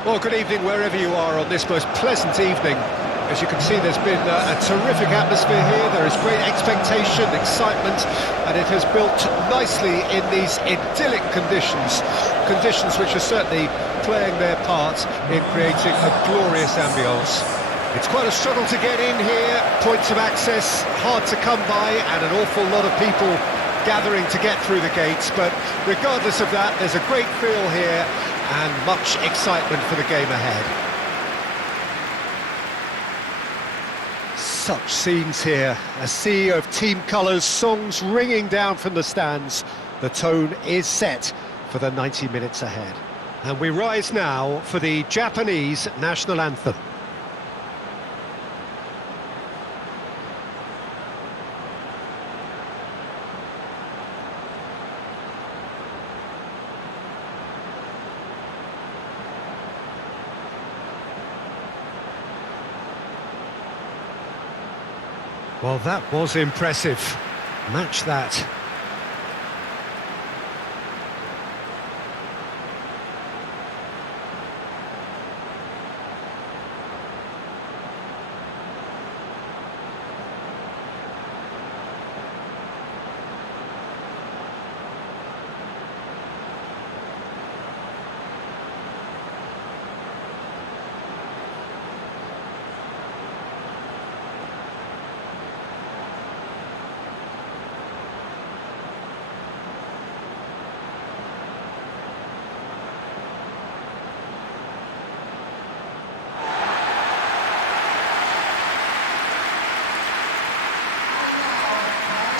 Well, good evening wherever you are on this most pleasant evening. As you can see, there's been a terrific atmosphere here. There is great expectation, excitement, and it has built nicely in these idyllic conditions. Conditions which are certainly playing their part in creating a glorious ambience. It's quite a struggle to get in here, points of access hard to come by, and an awful lot of people gathering to get through the gates. But regardless of that, there's a great feel here and much excitement for the game ahead. Such scenes here, a sea of team colours, songs ringing down from the stands. The tone is set for the 90 minutes ahead. And we rise now for the Japanese national anthem. Well, that was impressive. Match that.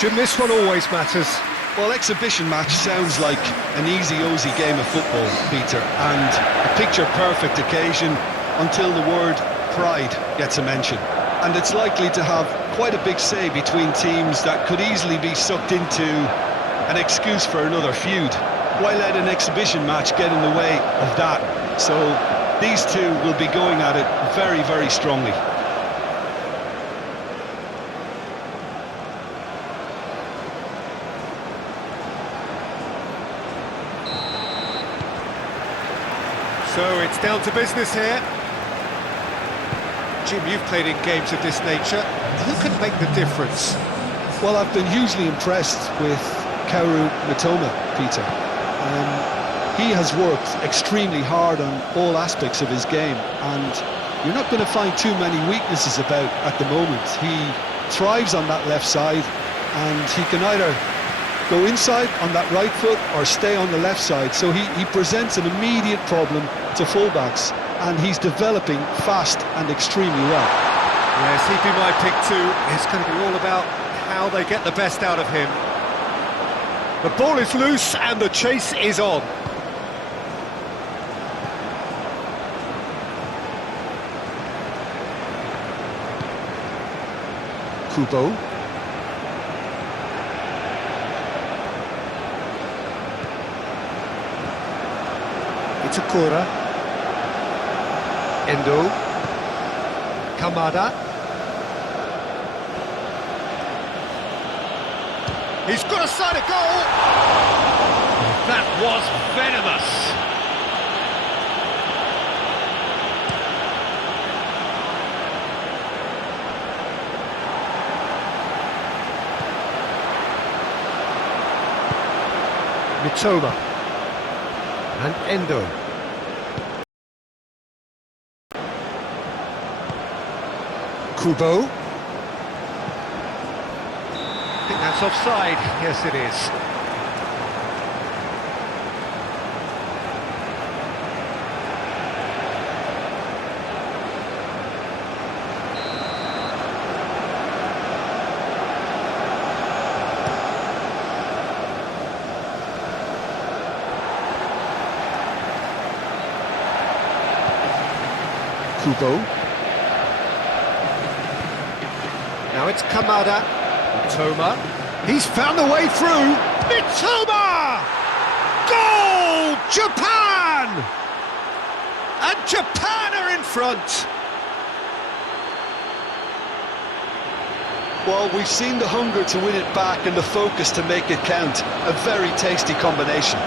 Jim, this one always matters. Well, exhibition match sounds like an easy-ozy game of football, Peter, and a picture-perfect occasion until the word pride gets a mention. And it's likely to have quite a big say between teams that could easily be sucked into an excuse for another feud. Why let an exhibition match get in the way of that? So these two will be going at it very, very strongly. So it's down to business here. Jim, you've played in games of this nature. Who can make the difference? Well, I've been hugely impressed with Kaoru Mitoma, Peter. He has worked extremely hard on all aspects of his game, and you're not going to find too many weaknesses about at the moment. He thrives on that left side, and he can either go inside on that right foot or stay on the left side, so he presents an immediate problem to fullbacks, and he's developing fast and extremely well. Yes, he'd be my pick too. It's going to be all about how they get the best out of him. The ball is loose and the chase is on. Kubo. Itakura, Endo, Kamada. He's got a side of goal. That was venomous. Mitoma and Endo. Kubo. I think that's offside. Yes, it is. Kubo. Now it's Kamada. Mitoma. He's found a way through. Mitoma! Goal! Japan! And Japan are in front. Well, we've seen the hunger to win it back and the focus to make it count. A very tasty combination.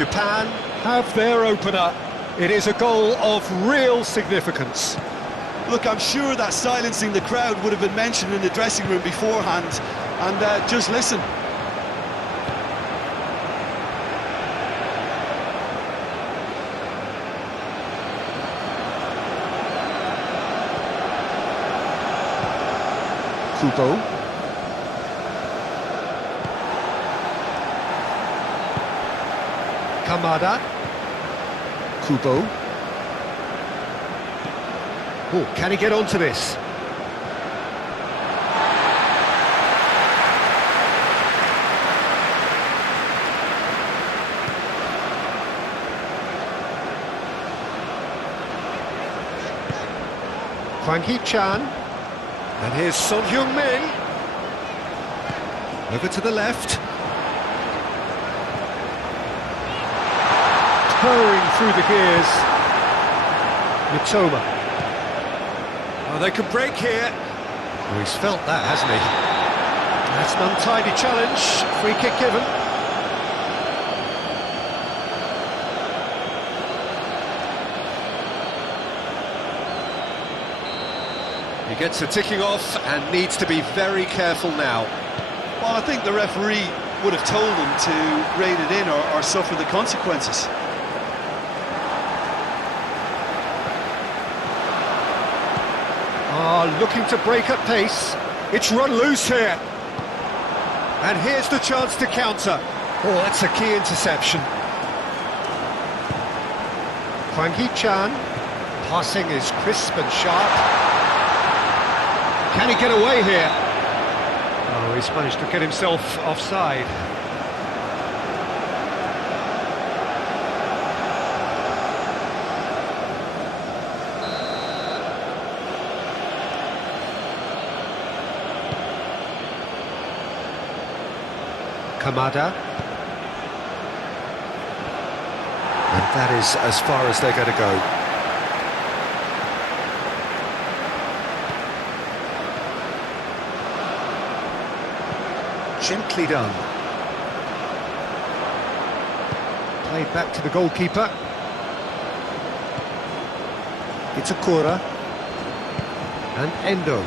Japan have their opener. It is a goal of real significance. Look, I'm sure that silencing the crowd would have been mentioned in the dressing room beforehand. And just listen. Kubo. Kamada. Kubo. Oh, can he get onto this? Hwang Hee-chan. And here's Son Heung-min. Over to the left. Purring through the gears. Mitoma. Oh, they could break here. Oh, he's felt that, hasn't he? That's an untidy challenge. Free kick given. He gets a ticking off and needs to be very careful now. Well, I think the referee would have told him to rein it in or suffer the consequences. Looking to break at pace. It's run loose here. And here's the chance to counter. Oh, that's a key interception. Hwang Hee-chan. Passing is crisp and sharp. Can he get away here? Oh, he's managed to get himself offside. Kamada. And that is as far as they're going to go. Gently done. Played back to the goalkeeper. Itakura. And Endo.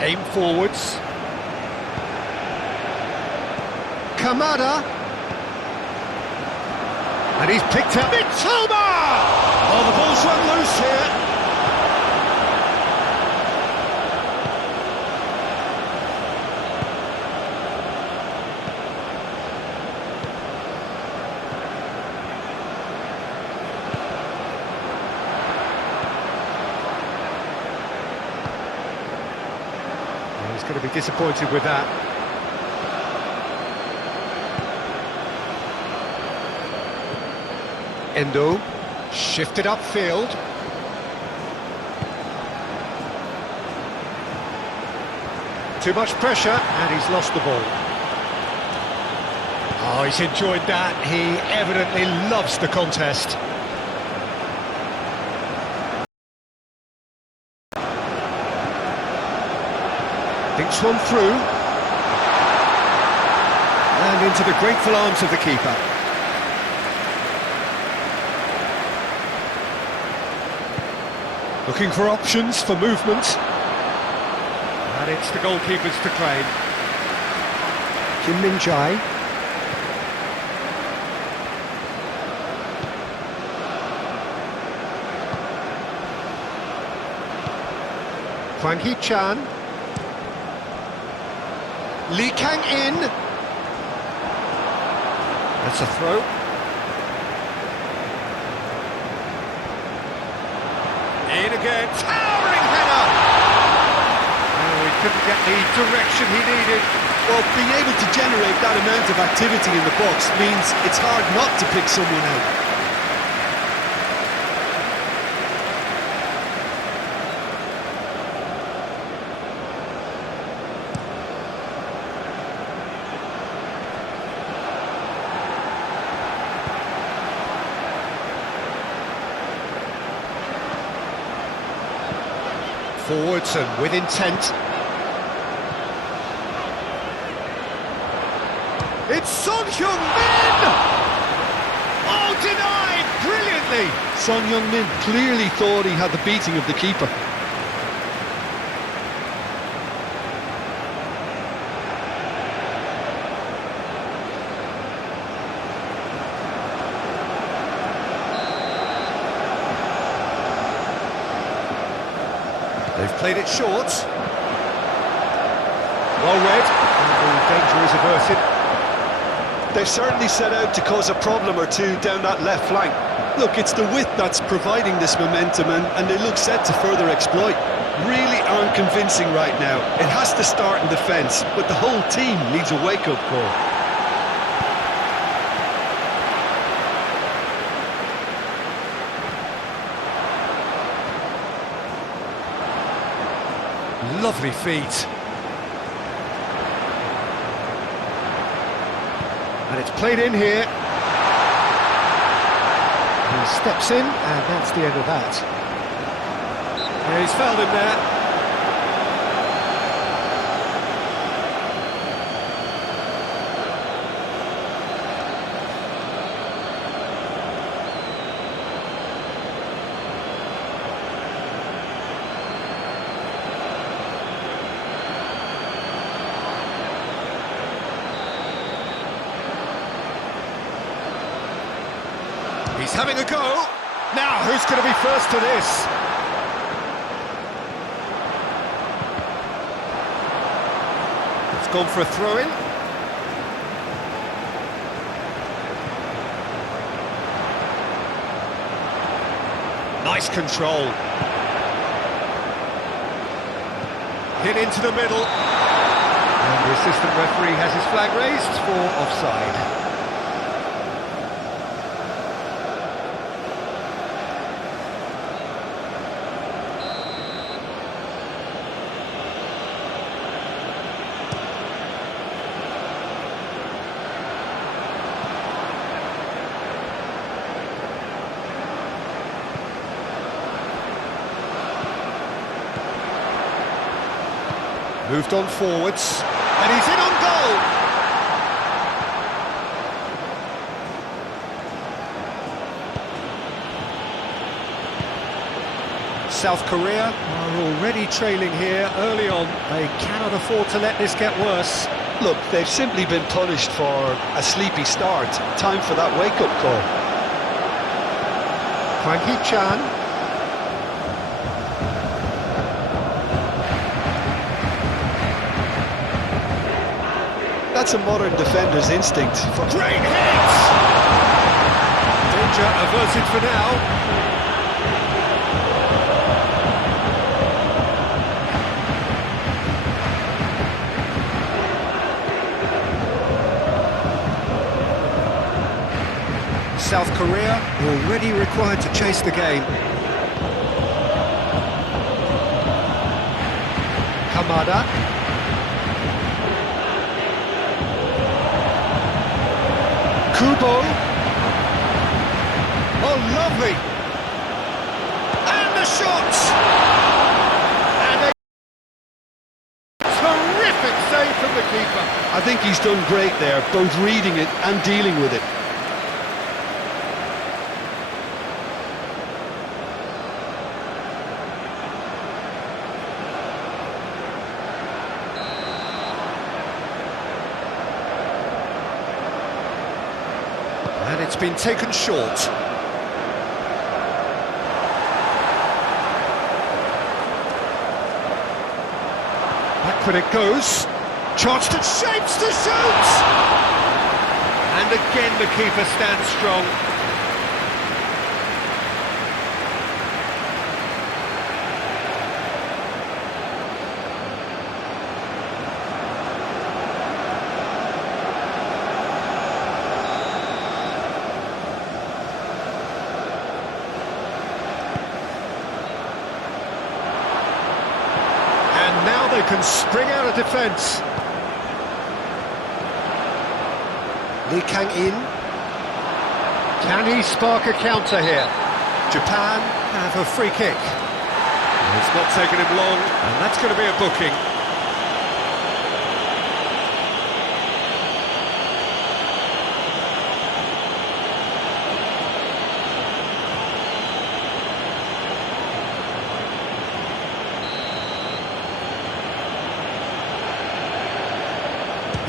Aim forwards. Kamada. And he's picked up Mitoma! Oh, the ball's run loose here. Oh, he's going to be disappointed with that. Endo, shifted upfield. Too much pressure, and he's lost the ball. Oh, he's enjoyed that. He evidently loves the contest. Thinks one through. And into the grateful arms of the keeper. Looking for options for movement. And it's the goalkeepers to claim. Kim Min-jae. Hwang Hee-chan. Lee Kang-in. That's a throw. In again, towering header! Oh, he couldn't get the direction he needed. Well, being able to generate that amount of activity in the box means it's hard not to pick someone out. Forwards and with intent. It's Son Heung-min! Oh, denied brilliantly! Son Heung-min clearly thought he had the beating of the keeper. They've played it short. Well read, and the danger is averted. They've certainly set out to cause a problem or two down that left flank. Look, it's the width that's providing this momentum, and they look set to further exploit. Really aren't convincing right now. It has to start in defence, but the whole team needs a wake-up call. Lovely feet. And it's played in here. He steps in, and that's the end of that. Yeah, he's fouled him there. He's having a go. Now, who's going to be first to this? It's gone for a throw-in. Nice control. Hit into the middle. And the assistant referee has his flag raised for offside. Moved on forwards, and he's in on goal! South Korea are already trailing here early on. They cannot afford to let this get worse. Look, they've simply been punished for a sleepy start. Time for that wake-up call. Hwang Hee-chan. That's a modern defender's instinct. Great hit! Danger averted for now. South Korea already required to chase the game. Kamada. Kubo. Oh, lovely. And the shot. And a terrific save from the keeper. I think he's done great there, both reading it and dealing with it. And it's been taken short. Backward it goes. Charged at shapes to shoot! And again the keeper stands strong. Now they can spring out of defence. Lee Kang-in. Can he spark a counter here? Japan have a free kick. It's not taken him long, and that's going to be a booking.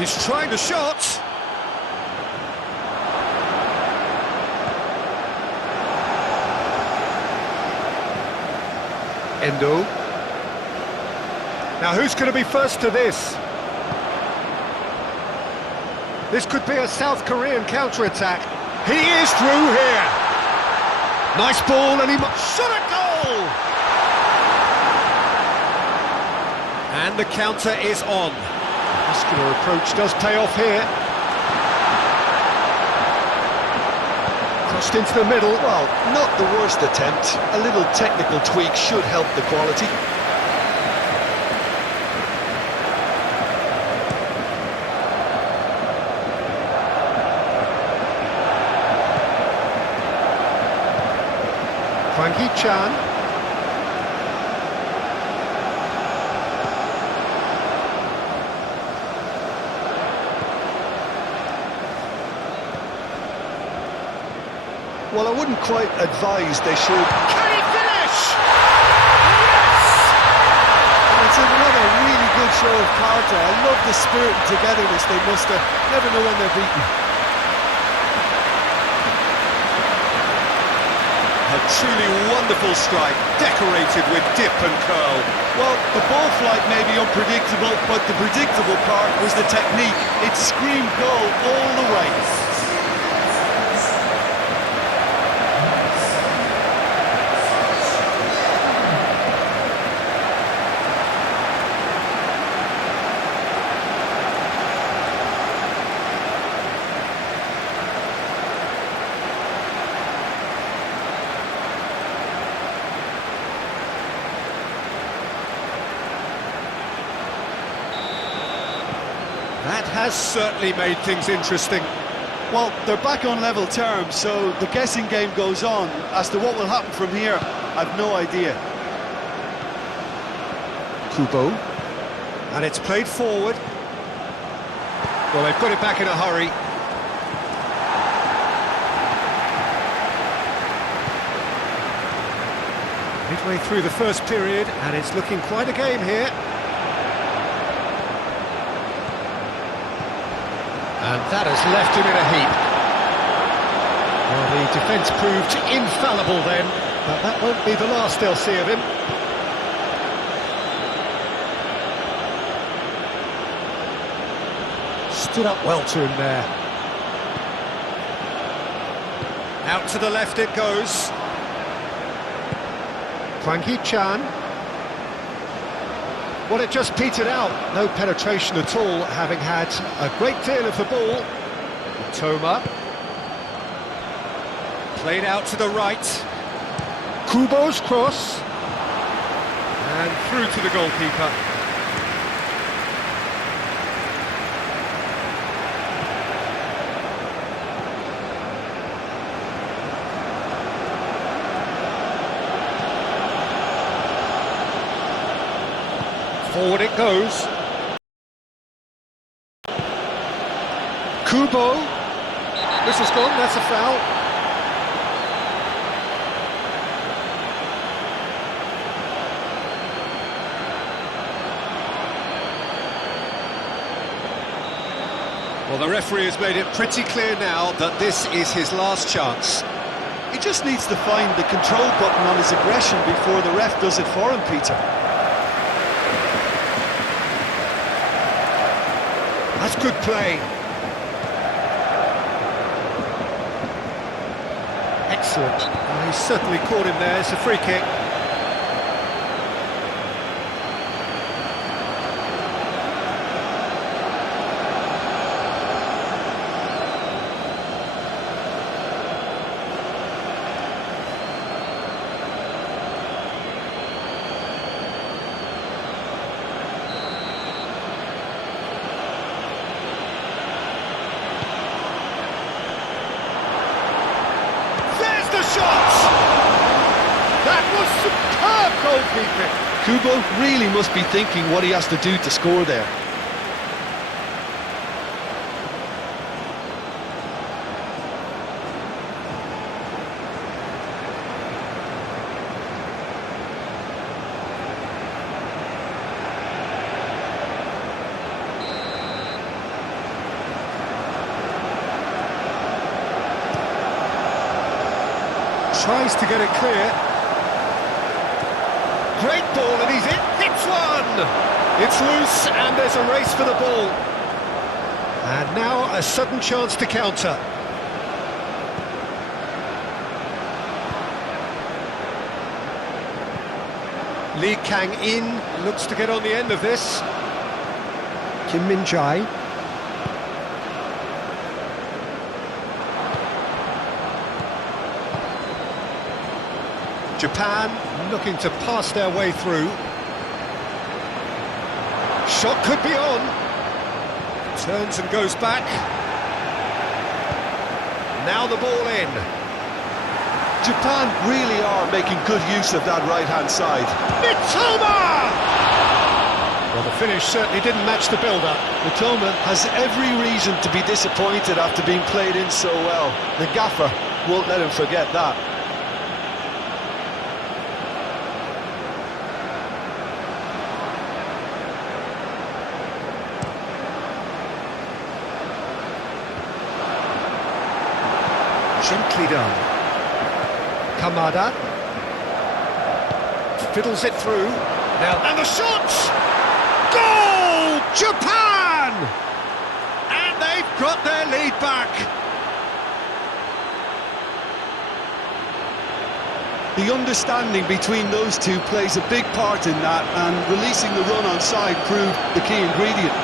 He's trying the shot. Endo. Now who's going to be first to this? This could be a South Korean counter-attack. He is through here. Nice ball, and he shot a goal! And the counter is on. Muscular approach does pay off here. Crossed into the middle. Well, not the worst attempt. A little technical tweak should help the quality. Frankie Chan. Well, I wouldn't quite advise they should. Can he finish? Yes! And it's another really good show of character. I love the spirit and togetherness they muster. Never know when they're beaten. A truly wonderful strike, decorated with dip and curl. Well, the ball flight may be unpredictable, but the predictable part was the technique. It screamed goal all the way. That has certainly made things interesting. Well, they're back on level terms, so the guessing game goes on. As to what will happen from here, I've no idea. Kubo. And it's played forward. Well, they've got it back in a hurry. Midway through the first period, and it's looking quite a game here. And that has left him in a heap. Well, the defence proved infallible then, but that won't be the last they'll see of him. Stood up well to him there. Out to the left it goes. Frankie Chan. Well, it just petered out. No penetration at all, having had a great deal of the ball. Toma. Played out to the right. Kubo's cross. And through to the goalkeeper. Forward it goes. Kubo. This is gone, that's a foul. Well, the referee has made it pretty clear now that this is his last chance. He just needs to find the control button on his aggression before the ref does it for him, Peter. That's good play. Excellent. Well, he's certainly caught him there. It's a free kick. Shot! That was superb goalkeeping. Kubo really must be thinking what he has to do to score there. Tries to get it clear. Great ball, and he's in. Hits one! It's loose, and there's a race for the ball. And now a sudden chance to counter. Lee Kang-in looks to get on the end of this. Kim Min-jae. Japan looking to pass their way through. Shot could be on. Turns and goes back. Now the ball in. Japan really are making good use of that right-hand side. Mitoma! Well, the finish certainly didn't match the build-up. Mitoma has every reason to be disappointed after being played in so well. The gaffer won't let him forget that. Gently done. Kamada fiddles it through. Now, and the shot! Goal! Japan! And they've got their lead back. The understanding between those two plays a big part in that, and releasing the run on side proved the key ingredient.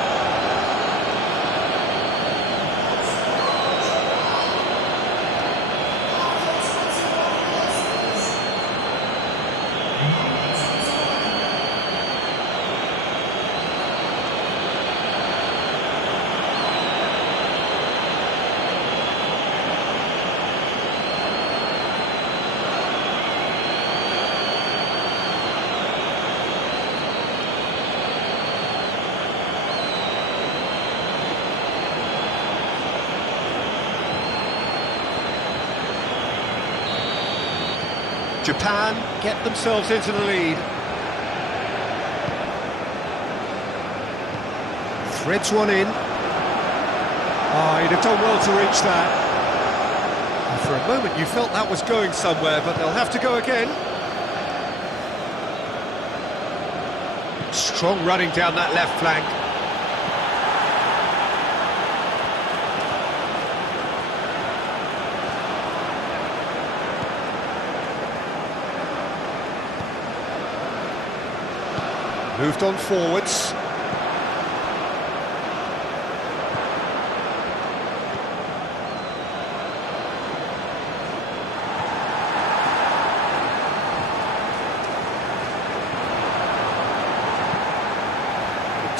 Japan get themselves into the lead. Threads one in. Oh, he'd have done well to reach that. And for a moment you felt that was going somewhere, but they'll have to go again. Strong running down that left flank. Moved on forwards.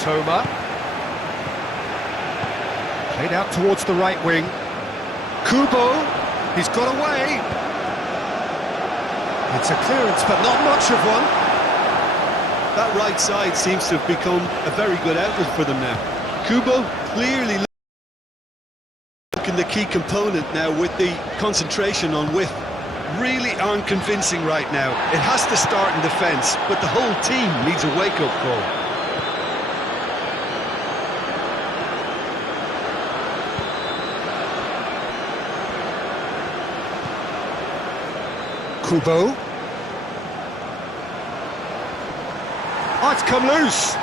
Toma. Played out towards the right wing. Kubo. He's got away. It's a clearance, but not much of one. That right side seems to have become a very good outlet for them now. Kubo clearly looking the key component now with the concentration on width. Really aren't convincing right now. It has to start in defence, but the whole team needs a wake-up call. Kubo. Oh, it's come loose.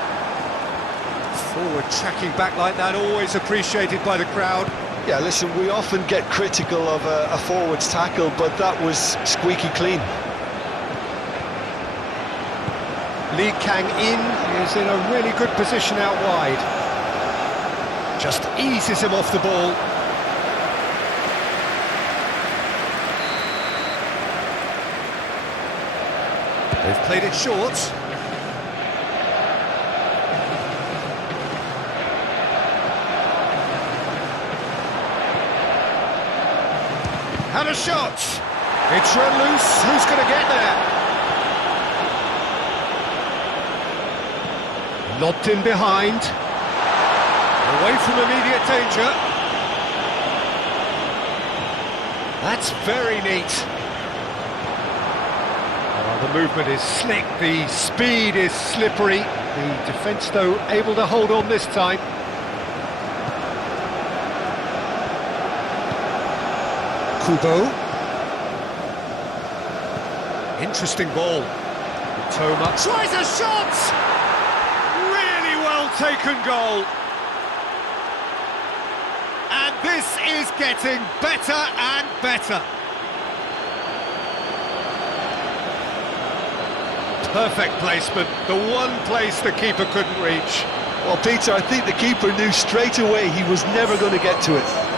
Forward tracking back like that, always appreciated by the crowd. Yeah, listen, we often get critical of a forward's tackle, but that was squeaky clean. Lee Kang-in is in a really good position out wide. Just eases him off the ball. They've played it short. And a shot! It's run loose, who's going to get there? Lobbed in behind. Away from immediate danger. That's very neat. Oh, the movement is slick, the speed is slippery. The defence, though, able to hold on this time. Kubo. Interesting ball. Toma tries a shot! Really well taken goal. And this is getting better and better. Perfect placement, the one place the keeper couldn't reach. Well, Peter, I think the keeper knew straight away he was never going to get to it.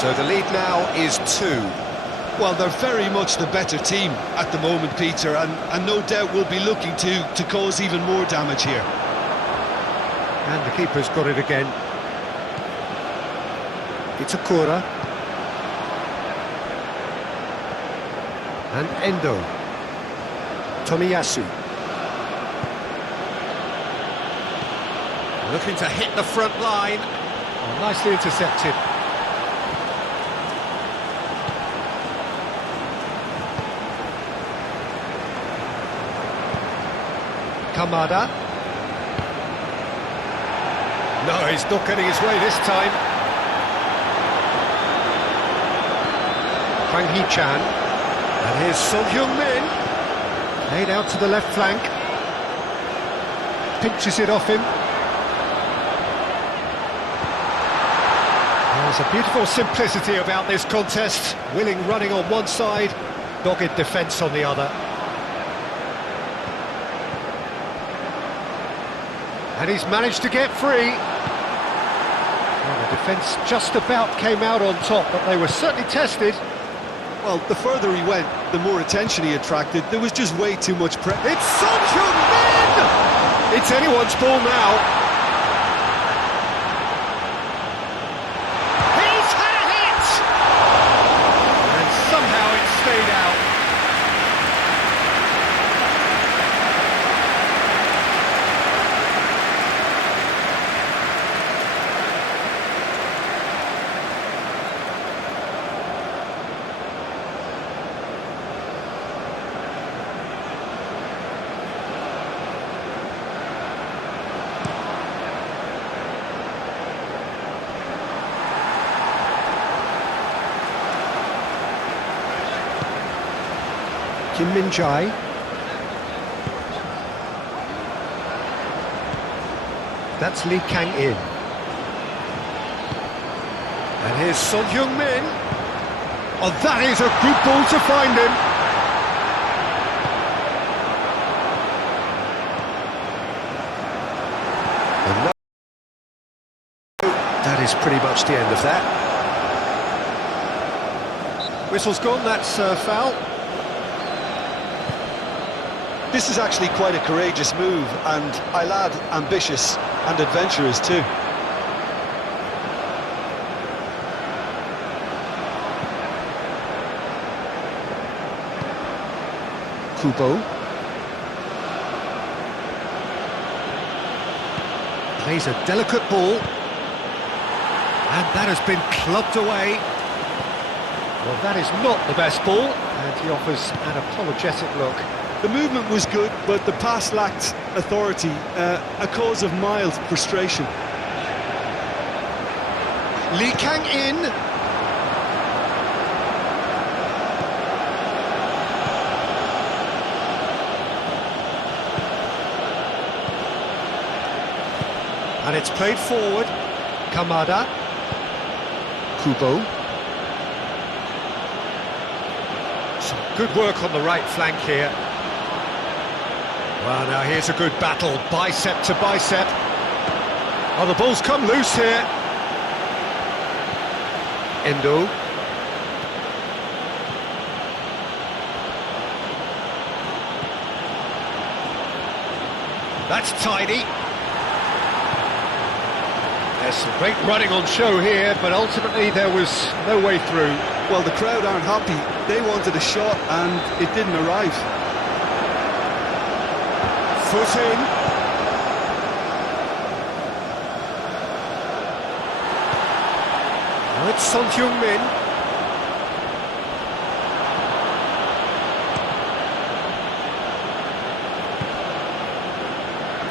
So the lead now is 2. Well, they're very much the better team at the moment, Peter, and no doubt will be looking to cause even more damage here. And the keeper's got it again. Itakura. And Endo. Tomiyasu. Looking to hit the front line. Oh, nicely intercepted. Kamada. No, he's not getting his way this time. Hwang Hee-chan. And here's Son Heung-min. Played out to the left flank. Pinches it off him. There's a beautiful simplicity about this contest. Willing running on one side, dogged defence on the other. And he's managed to get free. Well, the defence just about came out on top, but they were certainly tested. Well, the further he went, the more attention he attracted. There was just way too much pressure. It's Son Heung-min! It's anyone's ball now. He's had a hit! And somehow it stayed out. Kim Min-jae. That's Lee Kang-in. And here's Son Heung-min. Oh, that is a good ball to find him. And that is pretty much the end of that. Whistle's gone, that's foul. This is actually quite a courageous move, and I'll add ambitious and adventurous too. Kubo. Plays a delicate ball. And that has been clubbed away. Well, that is not the best ball, and he offers an apologetic look. The movement was good, but the pass lacked authority, a cause of mild frustration. Lee Kang-in. And it's played forward. Kamada. Kubo. Some good work on the right flank here. Well, now here's a good battle, bicep to bicep. Oh, the ball's come loose here. Endo. That's tidy. There's some great running on show here, but ultimately there was no way through. Well, the crowd aren't happy. They wanted a shot and it didn't arrive. Foot in. Oh, it's Son-Heung-min.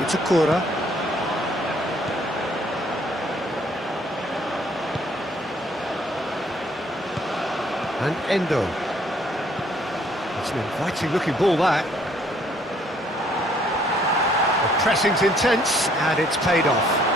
It's Akura. And Endo. It's an inviting looking ball, that. The pressing's intense and it's paid off.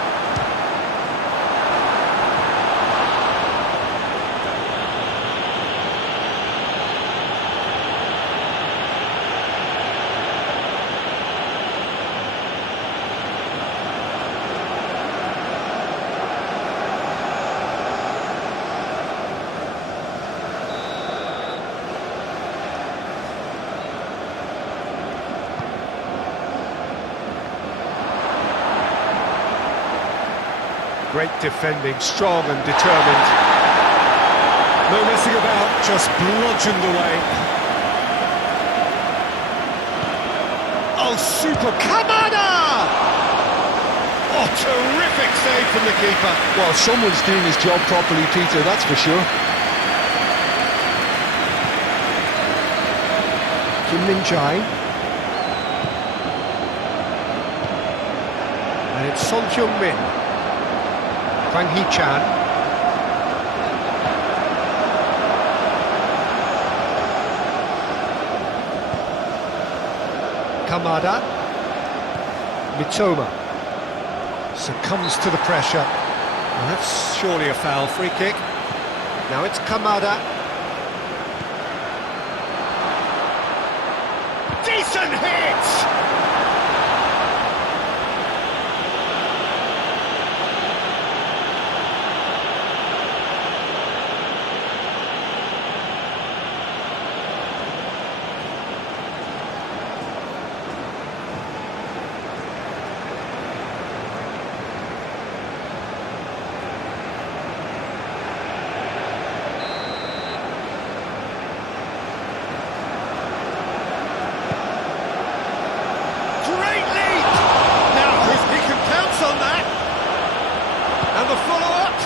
Great defending, strong and determined. No messing about, just bludgeoned away. Oh, super Kamada! Oh, terrific save from the keeper. Well, someone's doing his job properly, Peter, that's for sure. Kim Min-jae. And it's Son-Heung-min. Hwang Hee-chan. Kamada. Mitoma succumbs to the pressure. Well, that's surely a foul. Free kick. Now it's Kamada. Decent hit! The follow-up,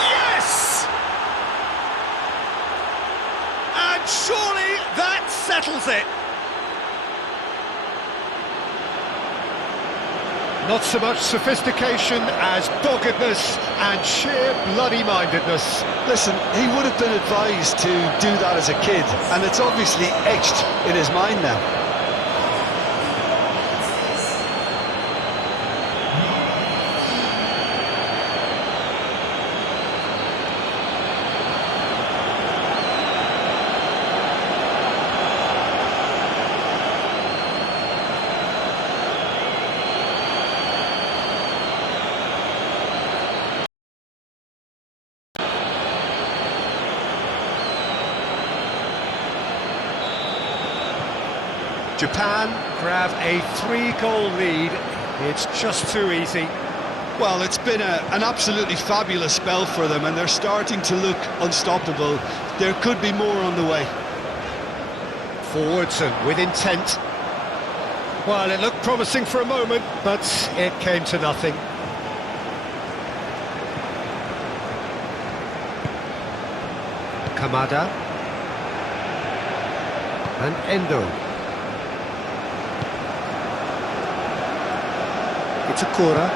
yes! And surely that settles it. Not so much sophistication as doggedness and sheer bloody-mindedness. Listen, he would have been advised to do that as a kid, and it's obviously etched in his mind now. Japan grab a 3-goal lead. It's just too easy. Well, it's been an absolutely fabulous spell for them, and they're starting to look unstoppable. There could be more on the way. Forwards and with intent. Well, it looked promising for a moment, but it came to nothing. Kamada. And Endo. It's Akura.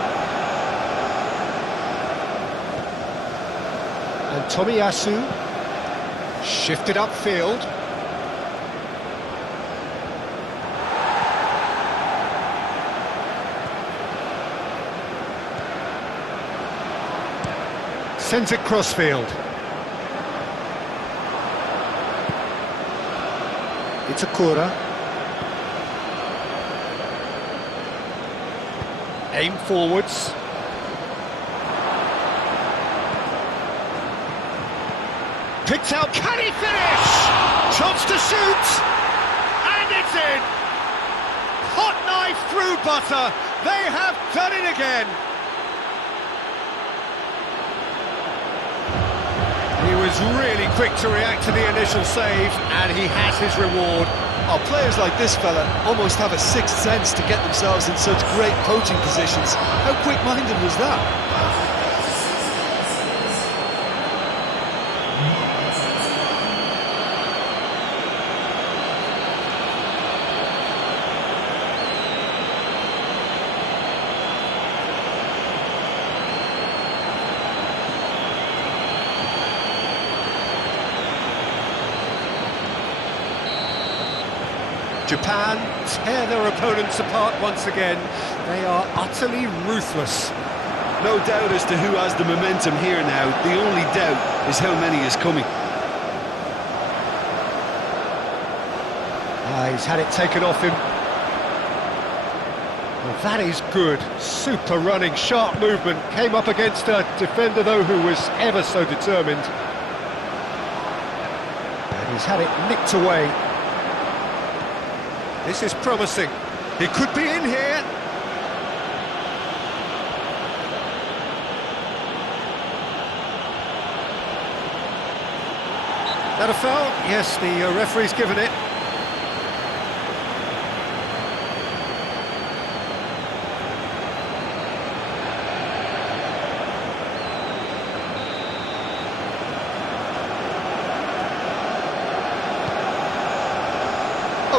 And Tomiyasu shifted upfield. Sends it crossfield. It's Akura. Aim forwards. Picked out, can he finish? Chance to shoot! And it's in! Hot knife through butter, they have done it again! He was really quick to react to the initial save, and he has his reward. Oh, players like this fella almost have a sixth sense to get themselves in such great poaching positions. How quick-minded was that? Japan tear their opponents apart once again. They are utterly ruthless. No doubt as to who has the momentum here now. The only doubt is how many is coming. He's had it taken off him. Well, that is good. Super running, sharp movement. Came up against a defender, though, who was ever so determined. And he's had it nicked away. This is promising. He could be in here. That a foul? Yes, the referee's given it.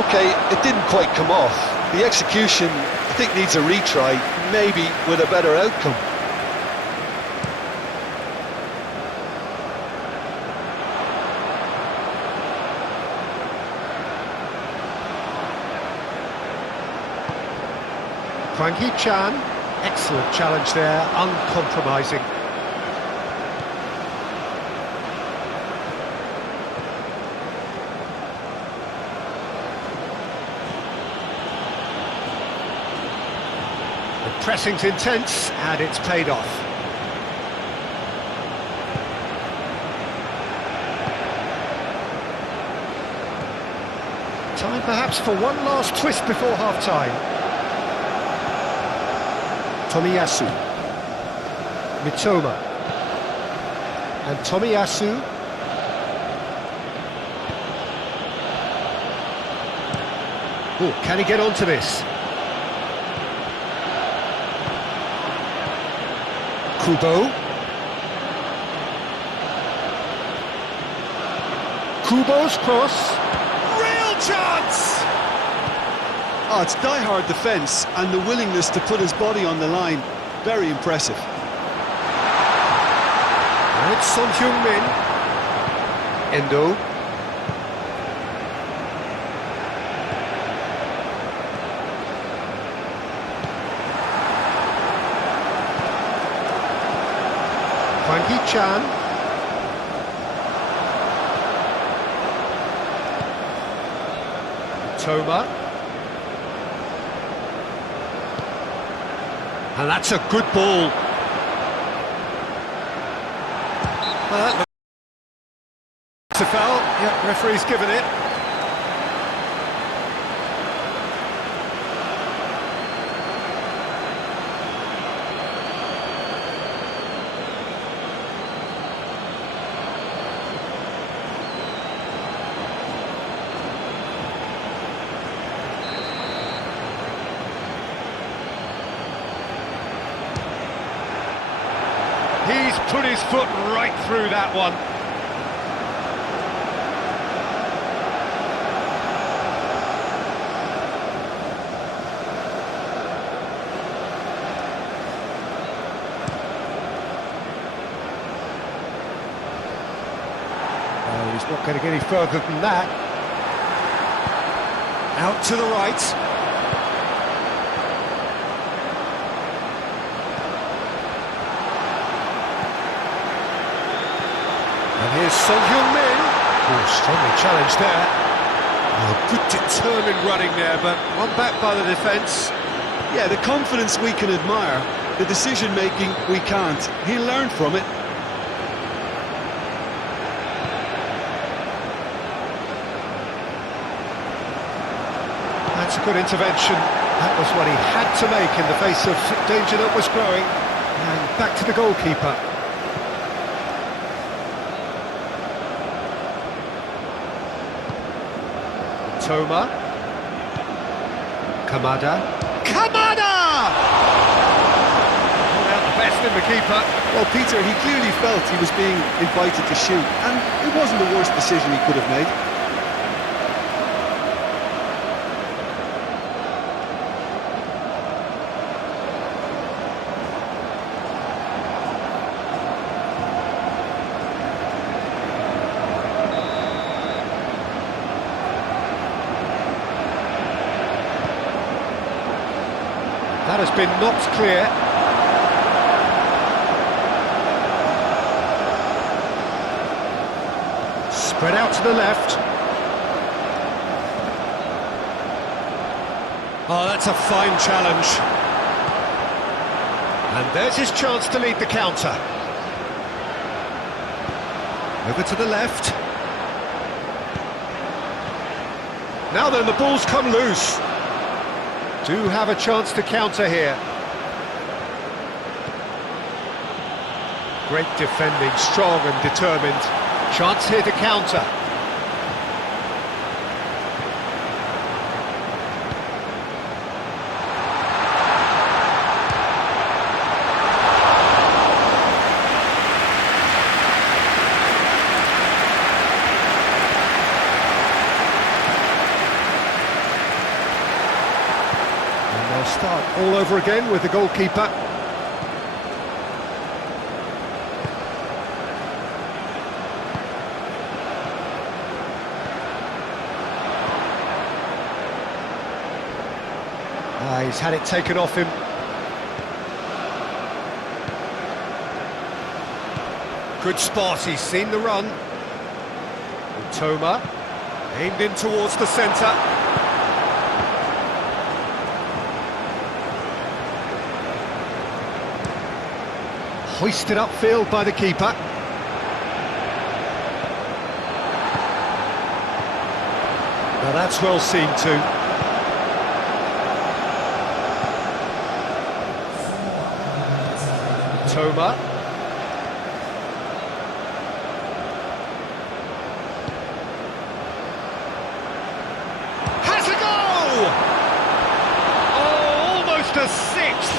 Okay, it didn't quite come off. The execution, I think, needs a retry, maybe with a better outcome. Hwang Hee-chan, excellent challenge there, uncompromising. The pressing's intense, and it's paid off. Time perhaps for one last twist before half-time. Tomiyasu, Mitoma, and Tomiyasu. Oh, can he get onto this? Kubo. Kubo's cross. Real chance! Oh, it's die-hard defence and the willingness to put his body on the line. Very impressive. And it's Son Heung-min. Endo. Hwang Hee-chan. Toma. And that's a good ball. It's a foul. Yeah, referee's given it. He's put his foot right through that one. Oh, he's not going to get any further than that. Out to the right. And here's Son Heung-min. Oh, strongly challenged there. Oh, good determined running there, but one back by the defence. Yeah, the confidence we can admire, the decision-making we can't. He'll learn from it. That's a good intervention. That was what he had to make in the face of danger that was growing. And back to the goalkeeper. Mitoma. Kamada! Not out the best in the keeper. Well, Peter, he clearly felt he was being invited to shoot, and it wasn't the worst decision he could have made. That has been knocked clear. Spread out to the left. Oh, that's a fine challenge. And there's his chance to lead the counter. Over to the left. Now then, the ball's come loose. Do have a chance to counter here. Great defending, strong and determined. Chance here to counter. And they'll start all over again with the goalkeeper. He's had it taken off him. Good spot, he's seen the run. Mitoma, aimed in towards the centre. Hoisted upfield by the keeper. Now that's well seen too. Mitoma. Has a goal! Oh, almost a sixth.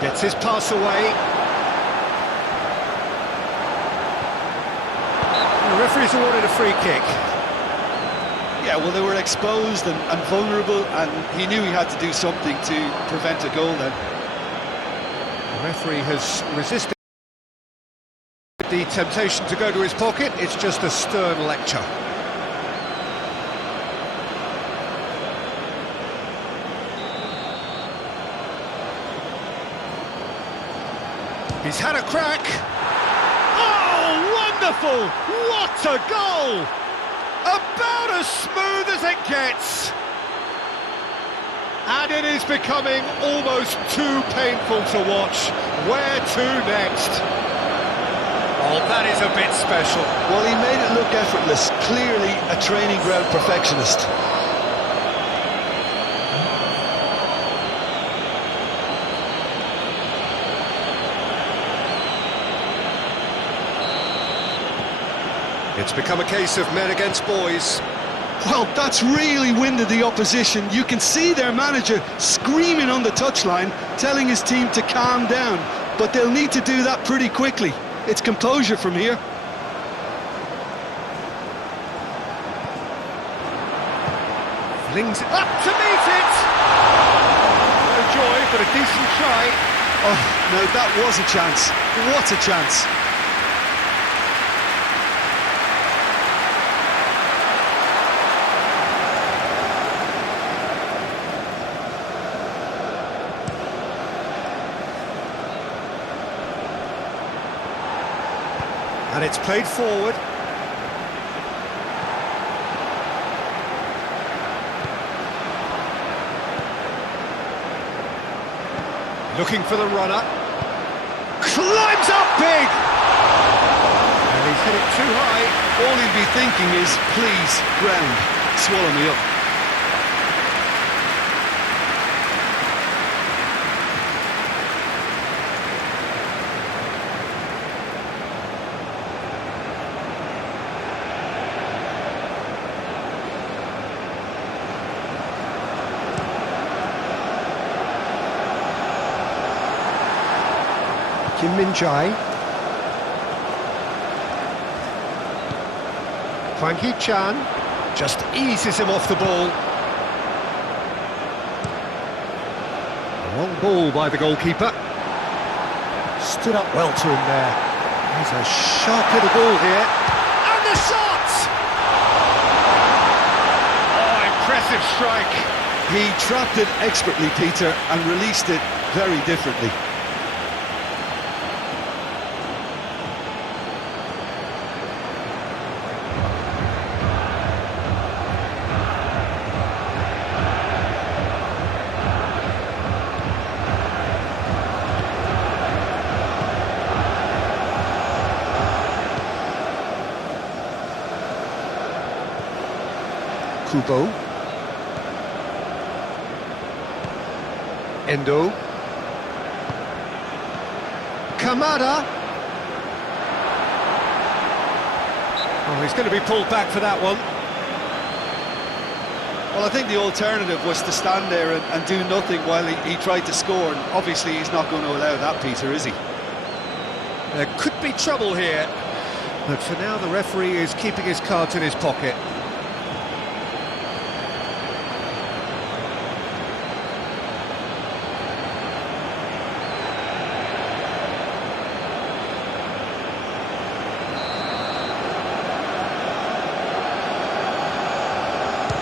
Gets his pass away. The referee's awarded a free kick. Yeah, well, they were exposed and vulnerable, and he knew he had to do something to prevent a goal then. The referee has resisted the temptation to go to his pocket. It's just a stern lecture. He's had a crack. Oh, wonderful! What a goal! About as smooth as it gets. And it is becoming almost too painful to watch. Where to next? Oh, that is a bit special. Well, he made it look effortless. Clearly a training ground perfectionist. It's become a case of men against boys. Well, that's really winded the opposition. You can see their manager screaming on the touchline, telling his team to calm down. But they'll need to do that pretty quickly. It's composure from here. Flings it up to meet it! No joy, but a decent try. Oh, no, that was a chance. What a chance. And it's played forward. Looking for the runner. Climbs up big! And he's hit it too high. All he'd be thinking is, please, ground, swallow me up. Kim Min-jae. Hwang Hee-chan just eases him off the ball. Long ball by the goalkeeper. Stood up well to him there. He's a sharp hit of ball here. And the shot! Oh, impressive strike. He trapped it expertly, Peter, and released it very differently. Kubo. Endo. Kamada. Oh, he's going to be pulled back for that one. Well, I think the alternative was to stand there and do nothing while he tried to score, and obviously he's not going to allow that, Peter, is he? There could be trouble here, but for now the referee is keeping his cards in his pocket.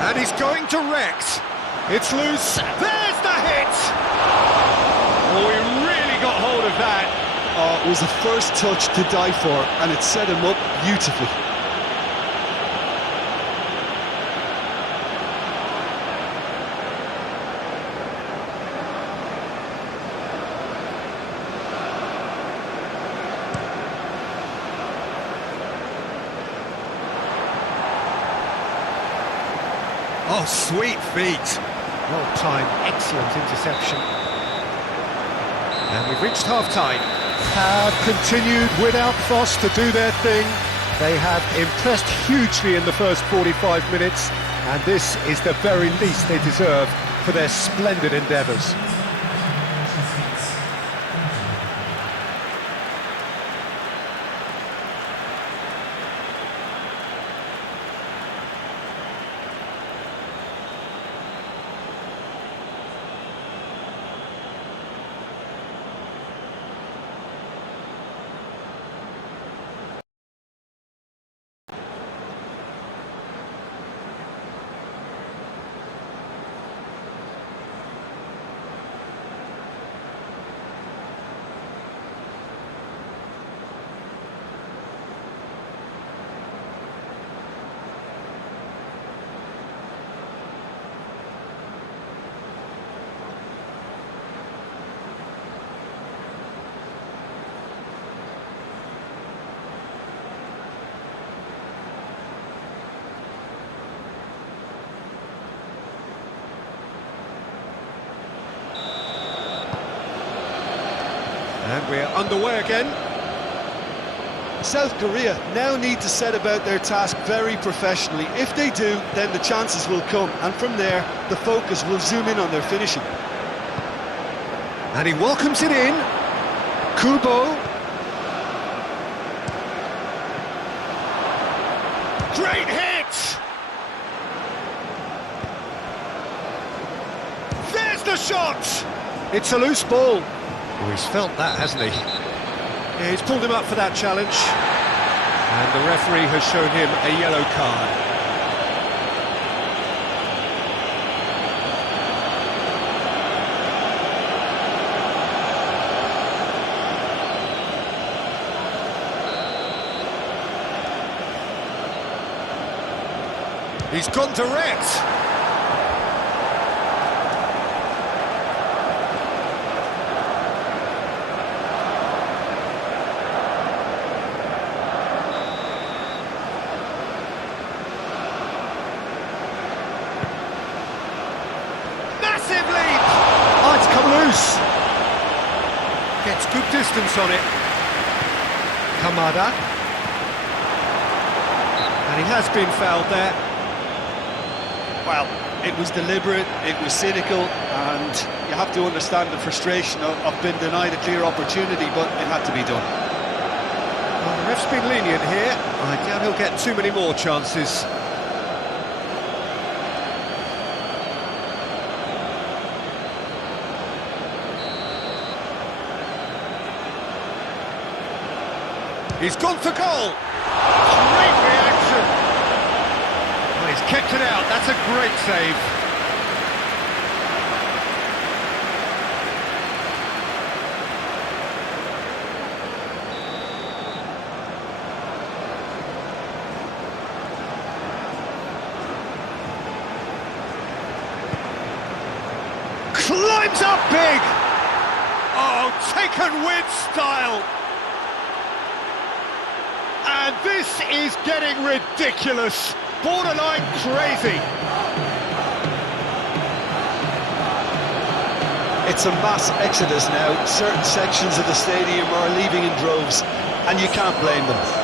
And he's going direct. It's loose. There's the hit! Oh, he really got hold of that. It was a first touch to die for, and it set him up beautifully. Oh, sweet feet. Well timed, excellent interception. And we've reached half-time. Have continued without fuss to do their thing. They have impressed hugely in the first 45 minutes, and this is the very least they deserve for their splendid endeavours. And we're underway again. South Korea now need to set about their task very professionally. If they do, then the chances will come, and from there, the focus will zoom in on their finishing. And he welcomes it in. Kubo. Great hit! There's the shot! It's a loose ball. Oh, he's felt that, hasn't he? Yeah, he's pulled him up for that challenge. And the referee has shown him a yellow card. He's gone direct. Massive lead! Oh, it's come loose. Gets good distance on it. Kamada. And he has been fouled there. Well, it was deliberate, it was cynical, and you have to understand the frustration of being denied a clear opportunity, but it had to be done. Well, the ref's been lenient here. I doubt he'll get too many more chances. He's gone for goal. Great reaction. Well, he's kept it out. That's a great save. Climbs up big. Oh, taken with style. And this is getting ridiculous, borderline crazy. It's a mass exodus now. Certain sections of the stadium are leaving in droves, and you can't blame them.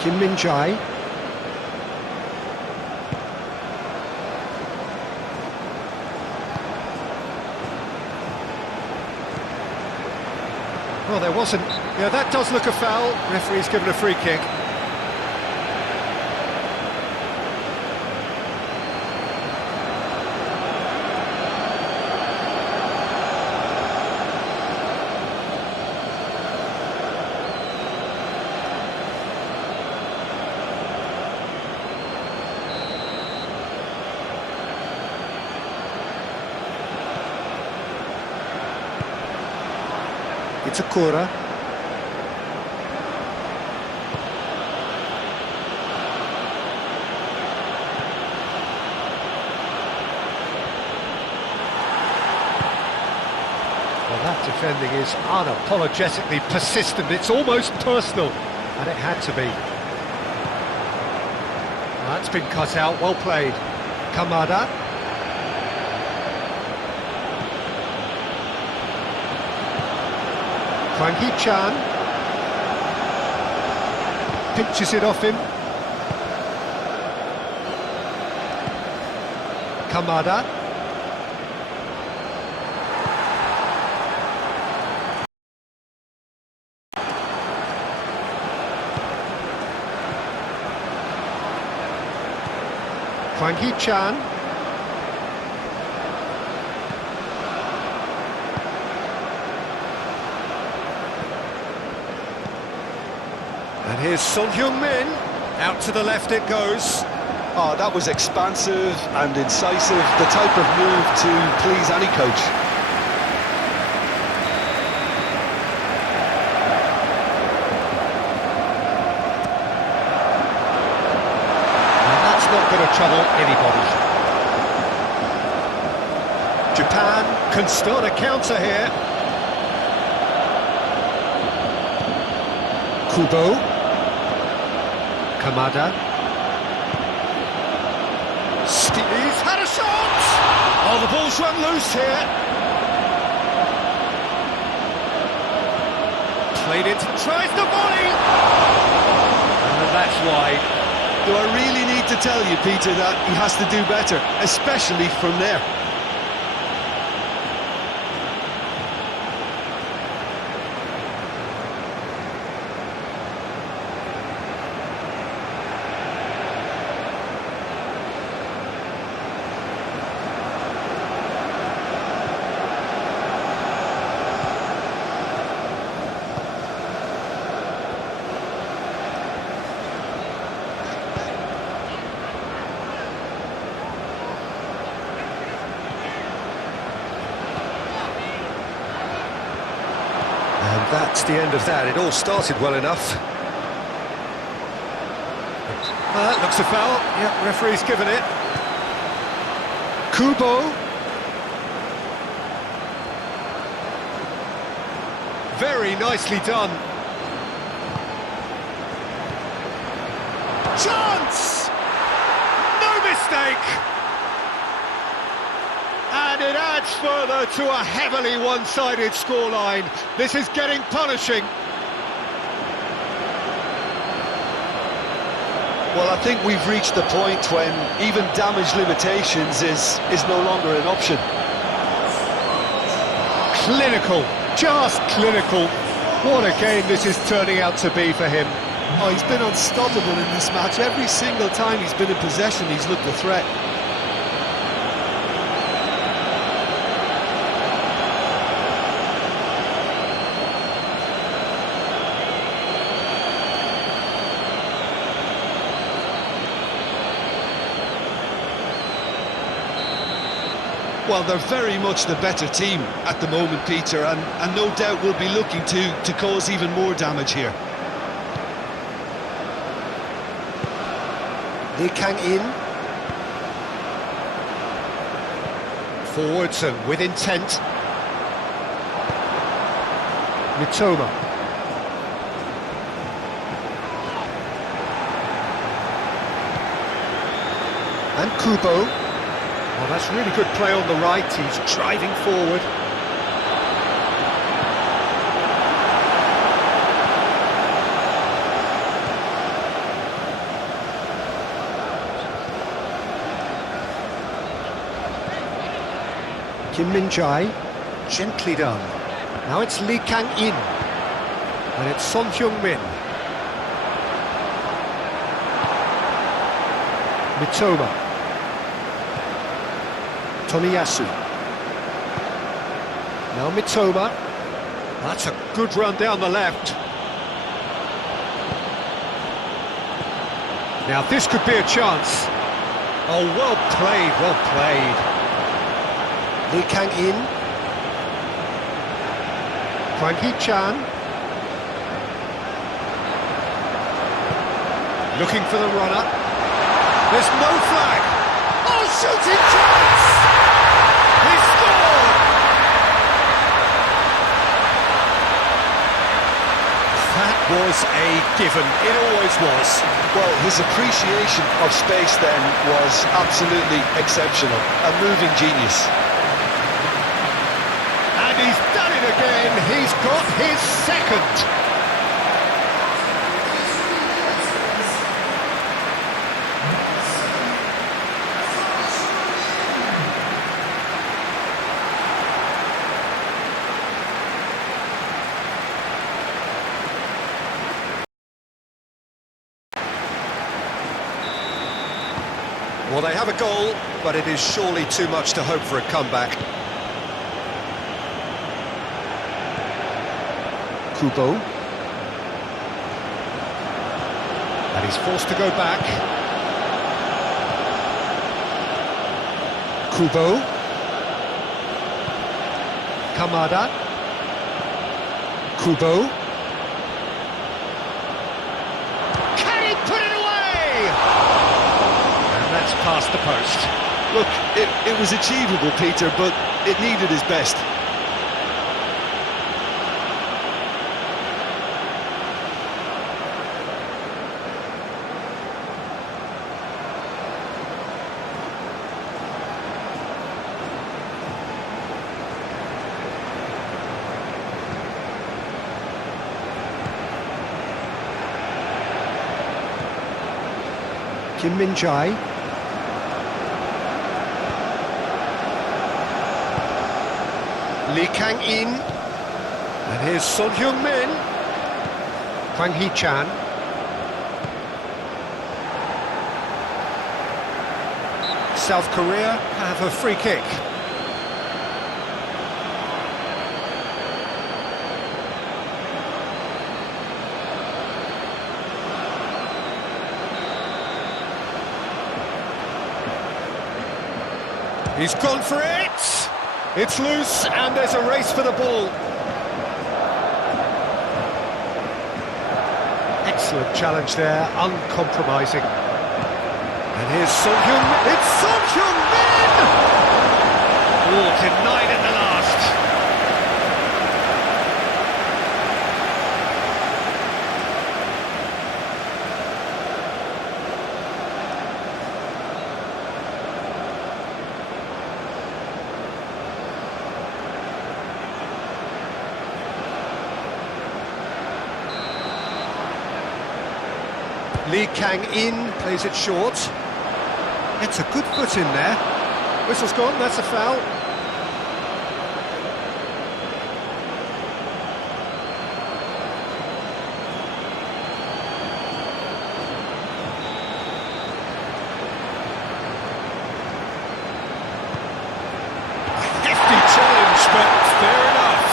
Kim Min-jae. Well, there wasn't. Yeah, that does look a foul. Referee's given a free kick. It's a Kura. Well, that defending is unapologetically persistent. It's almost personal, and it had to be. That's been cut out. Well played. Kamada. Hwang Hee-chan pinches it off him. Kamada. Hwang Hee-chan. And here's Son Heung-min, out to the left it goes. Oh, that was expansive and incisive, the type of move to please any coach. And that's not going to trouble anybody. Japan can start a counter here. Kubo. Kamada. He's had a shot! Oh, the ball's run loose here. Played it, tries the volley! And that's wide. Do I really need to tell you, Peter, that he has to do better, especially from there? That's the end of that. It all started well enough. Looks a foul. Yeah, referee's given it. Kubo. Very nicely done. Chance! No mistake! And it adds further to a heavily one-sided scoreline. This is getting punishing. Well, I think we've reached the point when even damage limitations is no longer an option. Clinical, just clinical. What a game this is turning out to be for him. Oh, he's been unstoppable in this match. Every single time he's been in possession, he's looked a threat. Well, they're very much the better team at the moment, Peter, and no doubt will be looking to cause even more damage here. Lee Kang-in. Forwards and with intent. Mitoma. And Kubo. Well, that's really good play on the right. He's driving forward. Kim Min-jae, gently done. Now it's Lee Kang-in. And it's Son Heung-min. Mitoma. Tomiyasu. Now Mitoma. That's a good run down the left. Now this could be a chance. Oh, well played, well played. Lee Kang-in. Hwang Hee-chan. Looking for the runner. There's no flag. Oh, shooting chance! He scored! That was a given. It always was. Well, his appreciation of space then was absolutely exceptional. A moving genius. And he's done it again. He's got his second. Well, they have a goal, but it is surely too much to hope for a comeback. Kubo. And he's forced to go back. Kubo. Kamada. Kubo. Can he put it away? And that's past the post. Look, it was achievable, Peter, but it needed his best. Kim Min-jae. Lee Kang-in. And here's Son Heung-min. Hwang Hee-chan. South Korea have a free kick. He's gone for it! It's loose, and there's a race for the ball. Excellent challenge there, uncompromising. And here's Son Heung-min. It's Son Heung-min! Oh, denied in the last. Lee Kang-in plays it short. It's a good foot in there. Whistle's gone, that's a foul. A hefty challenge, but fair enough.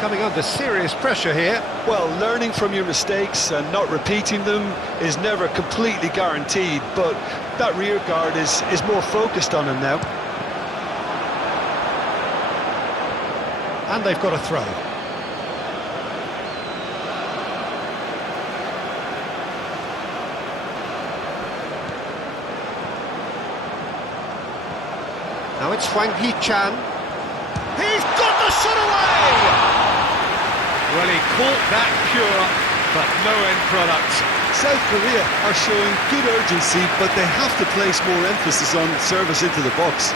Coming under serious pressure here. Well, learning from your mistakes and not repeating them is never completely guaranteed, but that rear guard is more focused on him now. And they've got a throw. Now it's Hwang Hee-chan. He's got the shot away! Well, he caught that pure, but no end product. South Korea are showing good urgency, but they have to place more emphasis on service into the box.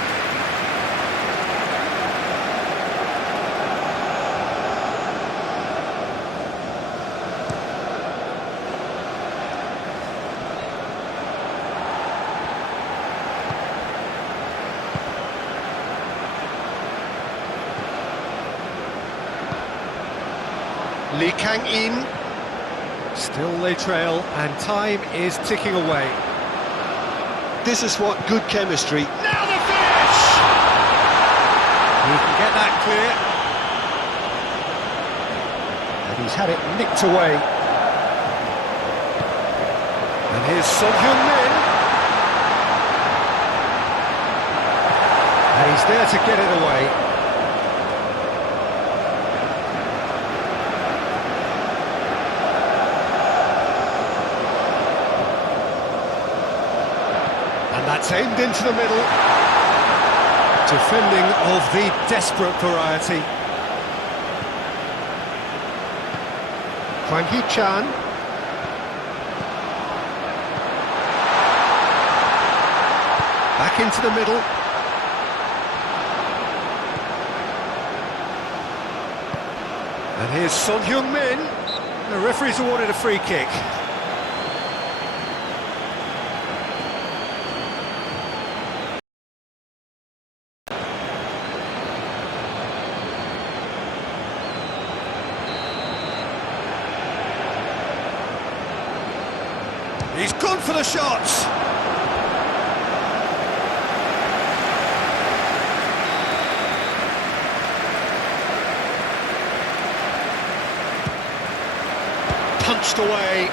Lee Kang-in, still they trail, and time is ticking away. This is what good chemistry. Now the finish! He can get that clear. And he's had it nicked away. And here's Son Heung-min. And he's there to get it away. That's aimed into the middle. Defending of the desperate variety. Hwang Hee-chan. Back into the middle. And here's Son Heung-min. The referee's awarded a free kick. He's gone for the shots. Punched away.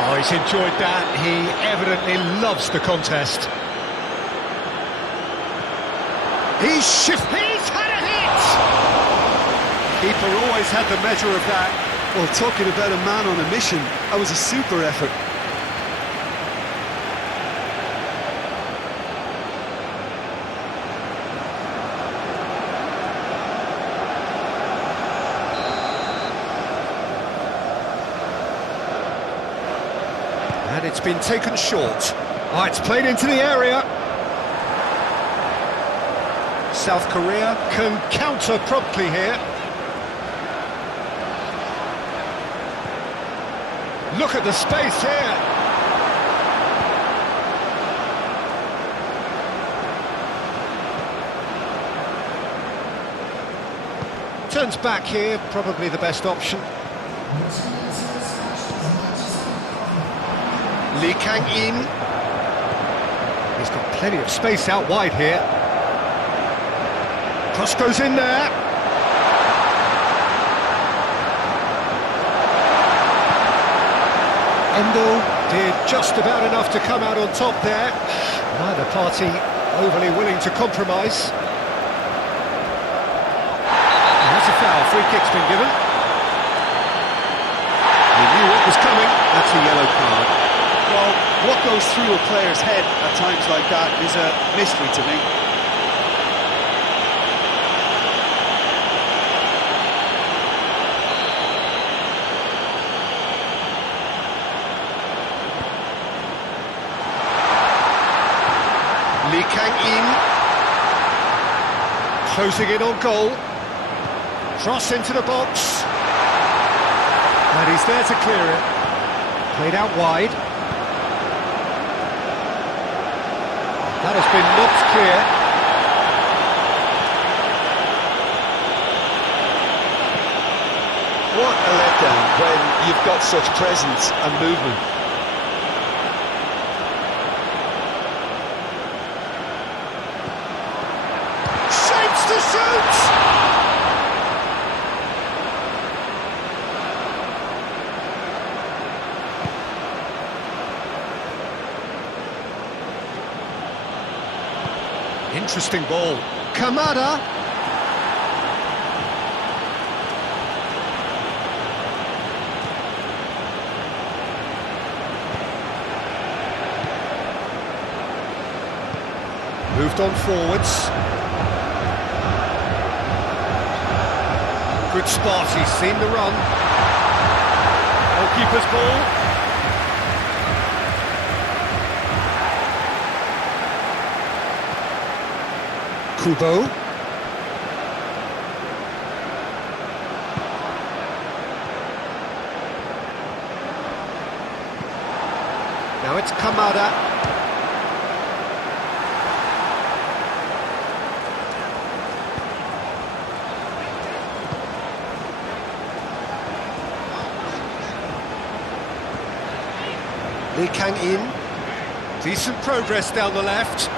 Oh, he's enjoyed that. He evidently loves the contest. He's had a hit! Keeper always had the measure of that. Well, talking about a man on a mission, that was a super effort. And it's been taken short. Oh, it's played into the area. South Korea can counter promptly here. Look at the space here. Turns back here, probably the best option. Lee Kang-in. He's got plenty of space out wide here. Cross goes in there. Endo did just about enough to come out on top there. Neither party overly willing to compromise. And that's a foul. Free kick's been given. He knew what was coming. That's a yellow card. Well, what goes through a player's head at times like that is a mystery to me. Lee Kang-in closing in on goal. Cross into the box. And he's there to clear it. Played out wide. That has been knocked clear. What a letdown when you've got such presence and movement. Shapes to shoot! Interesting ball. Kamada. Moved on forwards. Good spot, he's seen the run. Goalkeeper's ball. Kubo. Now it's Kamada. Lee Kang-in. Decent progress down the left.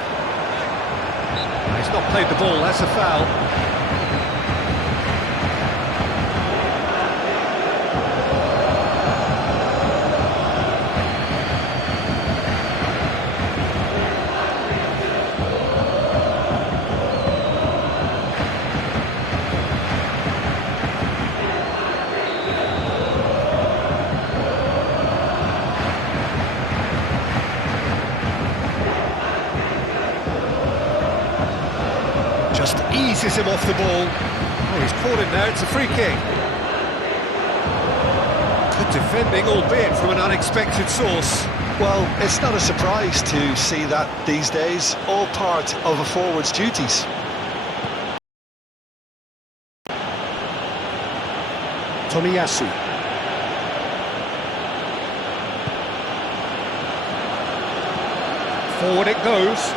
He's not played the ball, that's a foul. Just eases him off the ball. Oh, he's caught him there, it's a free kick. Good defending, albeit from an unexpected source. Well, it's not a surprise to see that these days, all part of a forward's duties. Tomiyasu. Forward it goes.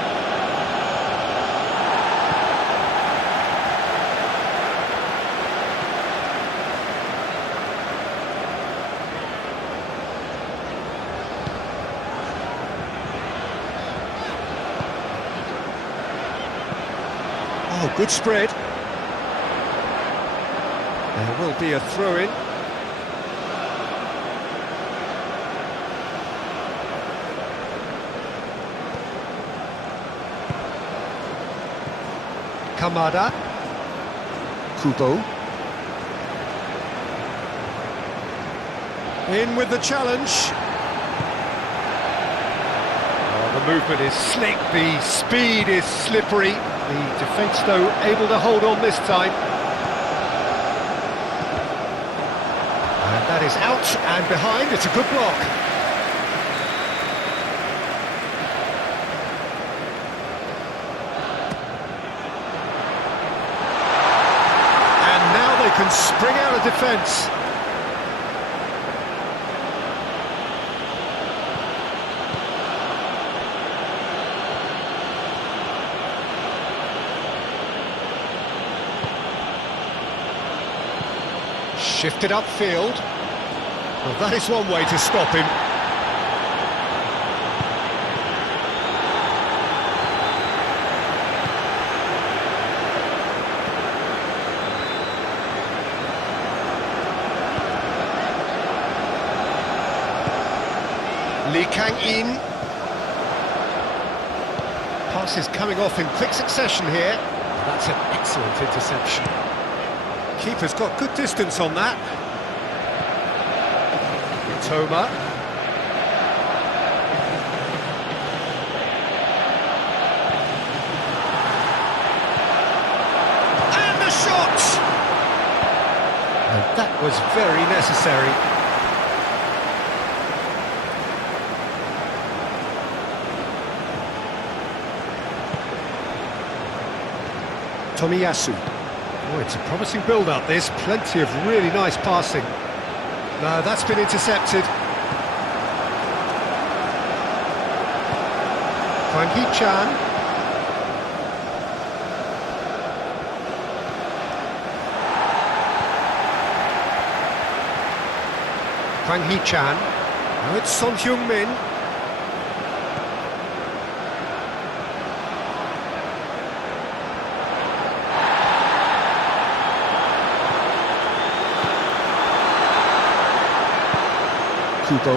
Oh, good spread. There will be a throw-in. Kamada. Kubo. In with the challenge. Oh, the movement is slick, the speed is slippery. The defence, though, able to hold on this time. And that is out and behind. It's a good block. And now they can spring out of defence. Shifted upfield. Well, that is one way to stop him. Lee Kang-in. Passes coming off in quick succession here. That's an excellent interception. Keeper's got good distance on that. Toma. And the shot! And that was very necessary. Tomiyasu. Oh, it's a promising build-up, this. Plenty of really nice passing. No, that's been intercepted. Hwang Hee-chan. Hwang Hee-chan. Now it's Son Heung-min. Kubo.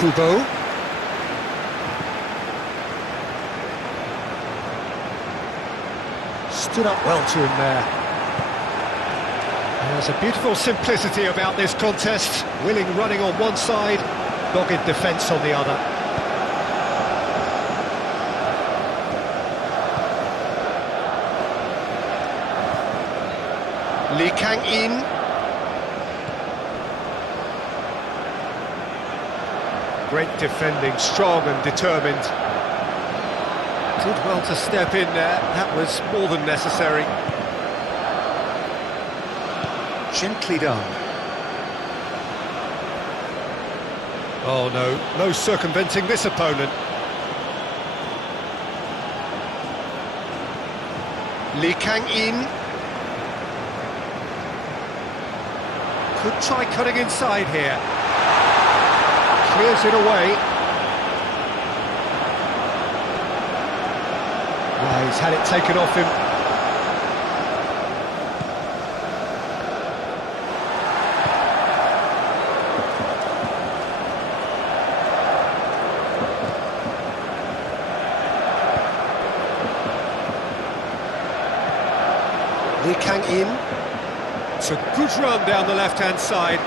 Kubo. Stood up well to him there. There's a beautiful simplicity about this contest. Willing running on one side, dogged defence on the other. Lee Kang-in. Great defending, strong and determined. Did well to step in there, that was more than necessary. Gently done. Oh no, no circumventing this opponent. Lee Kang-in. Could try cutting inside here. Clears it away. Well, he's had it taken off him. Lee Kang-in. It's a good run down the left-hand side,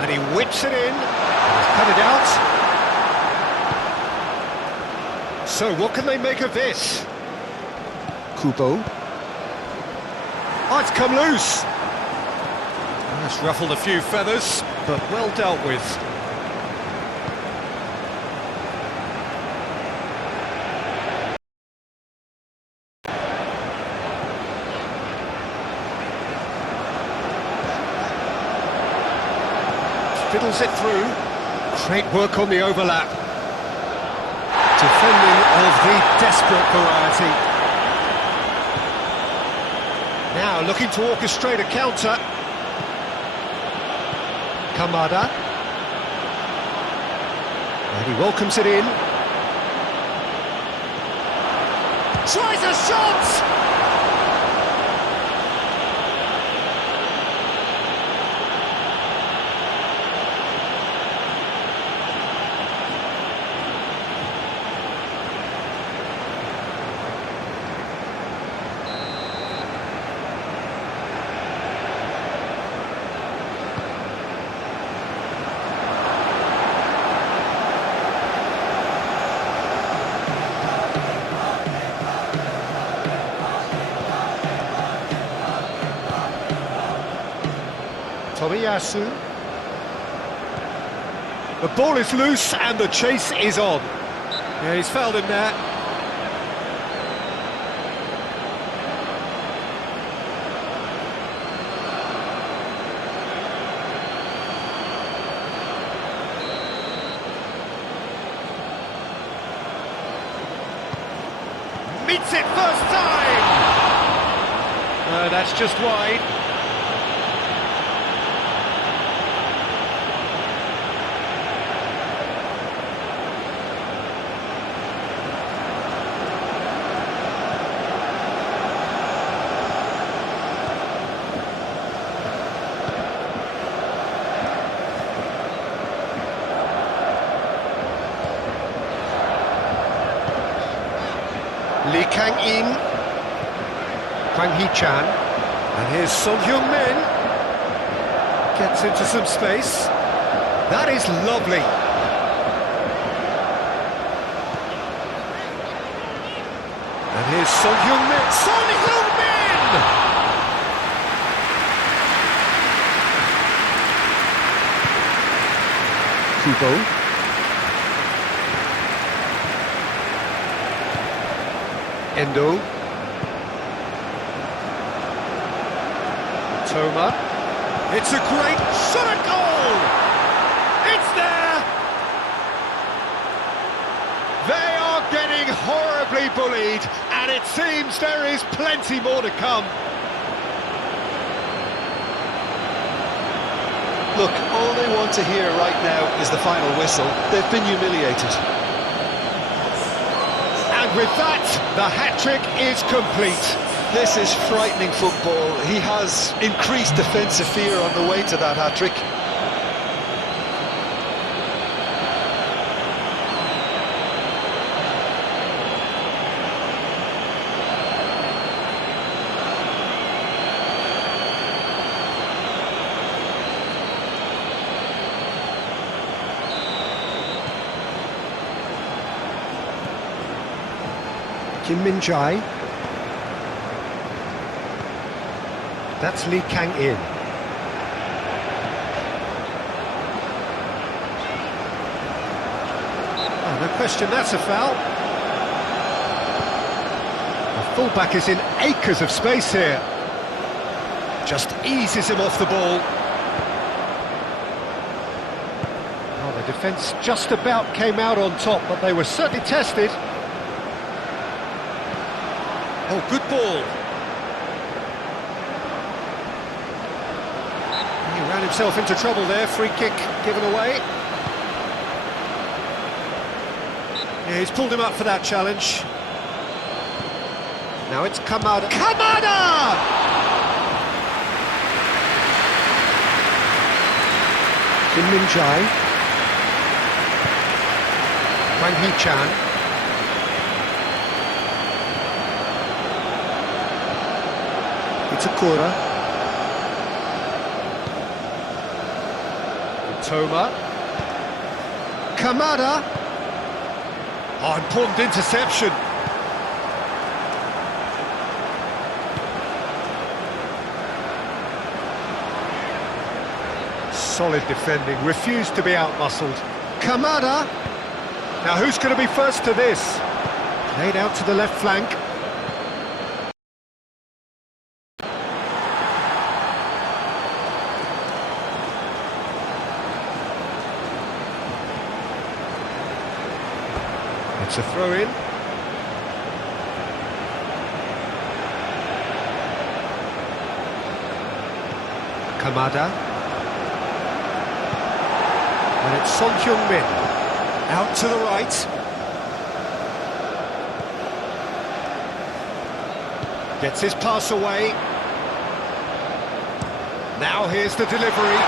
and he whips it in, cut it out. So what can they make of this? Kubo. Oh, it's come loose. That's ruffled a few feathers, but well dealt with. Fiddles it through. Great work on the overlap. Defending of the desperate variety. Now looking to orchestrate a counter. Kamada. And he welcomes it in. Tries a shot! Tomiyasu. The ball is loose and the chase is on. Yeah, he's fouled him there. Meets it first time! That's just wide. Lee Kang-in, Kwang Hee-chan, and here's Son Heung-min. Gets into some space. That is lovely. And here's Son Heung-min. Son Heung-min! Kubo. Endo. Toma. It's a great shot at goal! It's there! They are getting horribly bullied, and it seems there is plenty more to come. Look, all they want to hear right now is the final whistle. They've been humiliated. And with that, the hat-trick is complete. This is frightening football. He has increased defensive fear on the way to that hat-trick. Kim Min-jae. That's Lee Kang-in. Oh, no question, that's a foul. The fullback is in acres of space here. Just eases him off the ball. Oh, the defence just about came out on top, but they were certainly tested. Oh, good ball. He ran himself into trouble there. Free kick given away. Yeah, he's pulled him up for that challenge. Now it's Kamada. Kamada! Kim Min-jae. Kwang Hee-chan. Itakura. Toma. Kamada. Oh, important interception. Solid defending, refused to be outmuscled. Kamada. Now who's going to be first to this? Played out to the left flank. It's a throw-in. Kamada. And it's Son Heung-min. Out to the right. Gets his pass away. Now here's the delivery.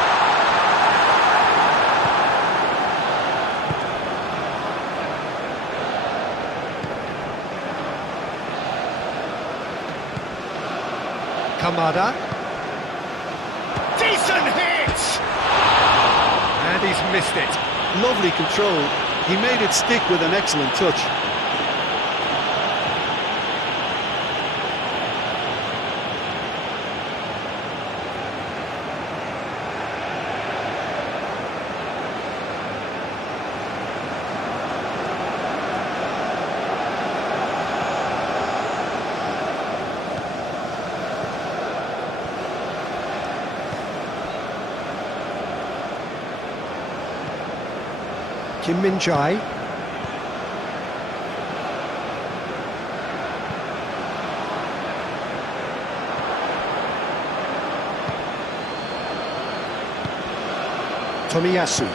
Kamada. Decent hit! And he's missed it. Lovely control. He made it stick with an excellent touch. Kim Min-jae. Tomiyasu.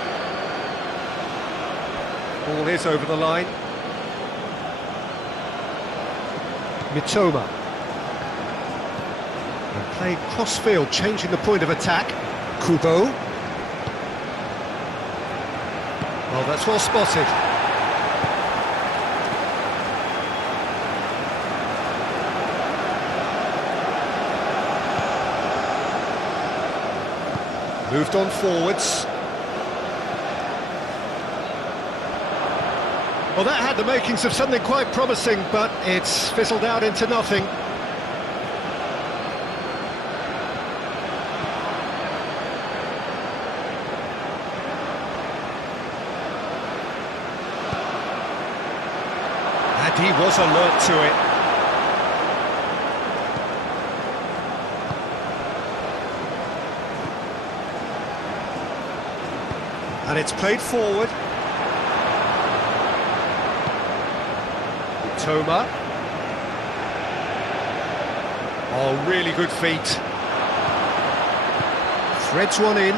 Ball is over the line. Mitoma. And played cross-field, changing the point of attack. Kubo. Well, that's well spotted. Moved on forwards. Well, that had the makings of something quite promising, but it's fizzled out into nothing. And he was alert to it. And it's played forward. Toma. Oh, really good feet. Threads one in.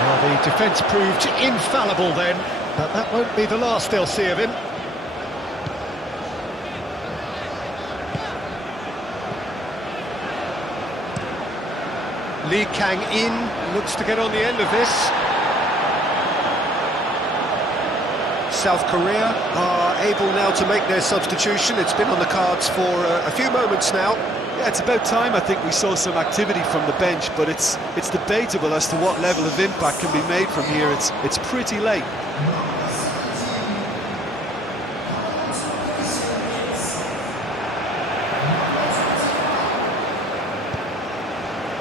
Well, the defence proved infallible then, but that won't be the last they'll see of him. Lee Kang-in looks to get on the end of this. South Korea are able now to make their substitution. It's been on the cards for a few moments now. Yeah, it's about time I think we saw some activity from the bench, but it's debatable as to what level of impact can be made from here. It's pretty late.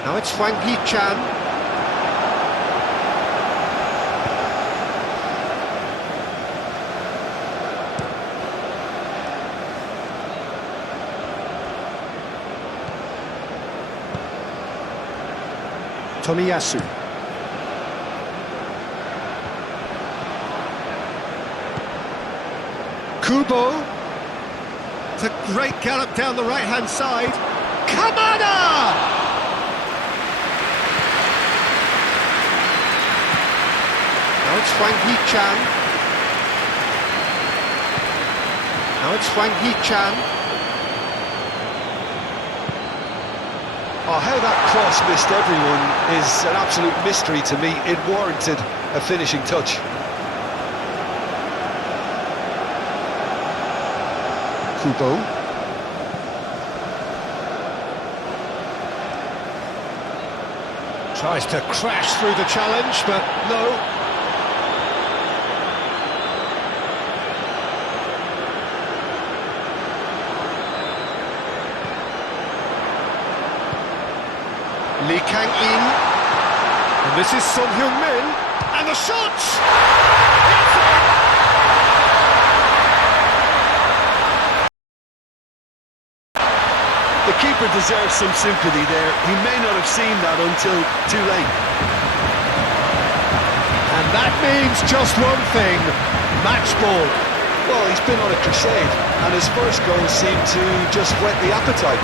Now it's Hwang Hee-chan. Tomiyasu. Kubo. It's a great gallop down the right-hand side. Kamada! Now it's Hwang Hee-chan. Now it's Hwang Hee-chan. Oh, how that cross missed everyone is an absolute mystery to me. It warranted a finishing touch. Kubo. Tries to crash through the challenge, but no. Lee Kang-in, and this is Son Heung-min, and the shot! It's in! The keeper deserves some sympathy there. He may not have seen that until too late. And that means just one thing, match ball. Well, he's been on a crusade, and his first goal seemed to just whet the appetite.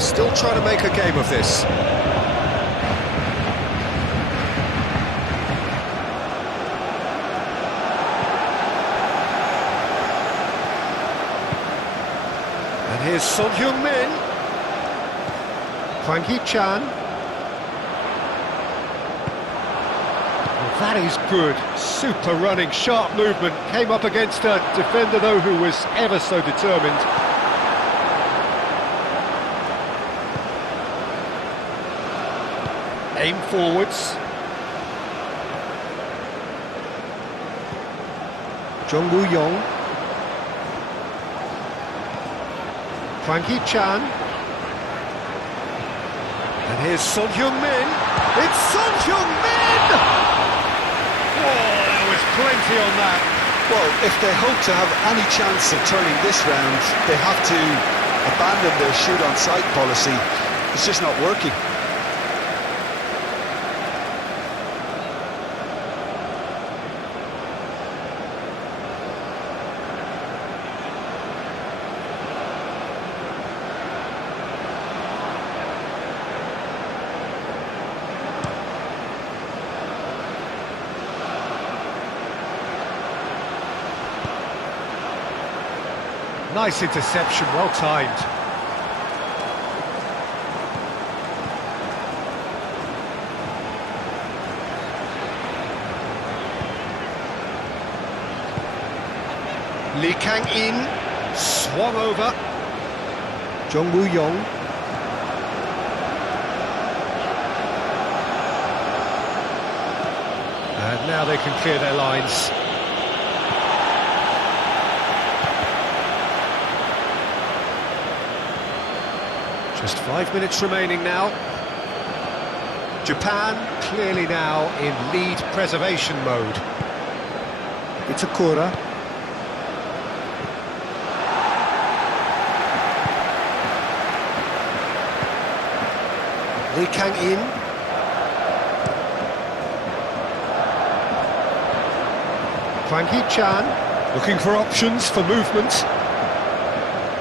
Still trying to make a game of this. And here's Son Heung-min. Hwang Hee-chan. Well, that is good. Super running, sharp movement. Came up against a defender, though, who was ever so determined. Aim forwards. Jung Woo-yong. Hwang Hee-chan. And here's Son Heung-min. It's Son Heung-min! Oh, there was plenty on that. Well, if they hope to have any chance of turning this round, they have to abandon their shoot-on-sight policy. It's just not working. Nice interception, well timed. Lee Kang-in swung over. Jung Woo-young. And now they can clear their lines. Just 5 minutes remaining now. Japan clearly now in lead preservation mode. Itakura. Lee Kang-in. Hwang Hee-chan looking for options for movement.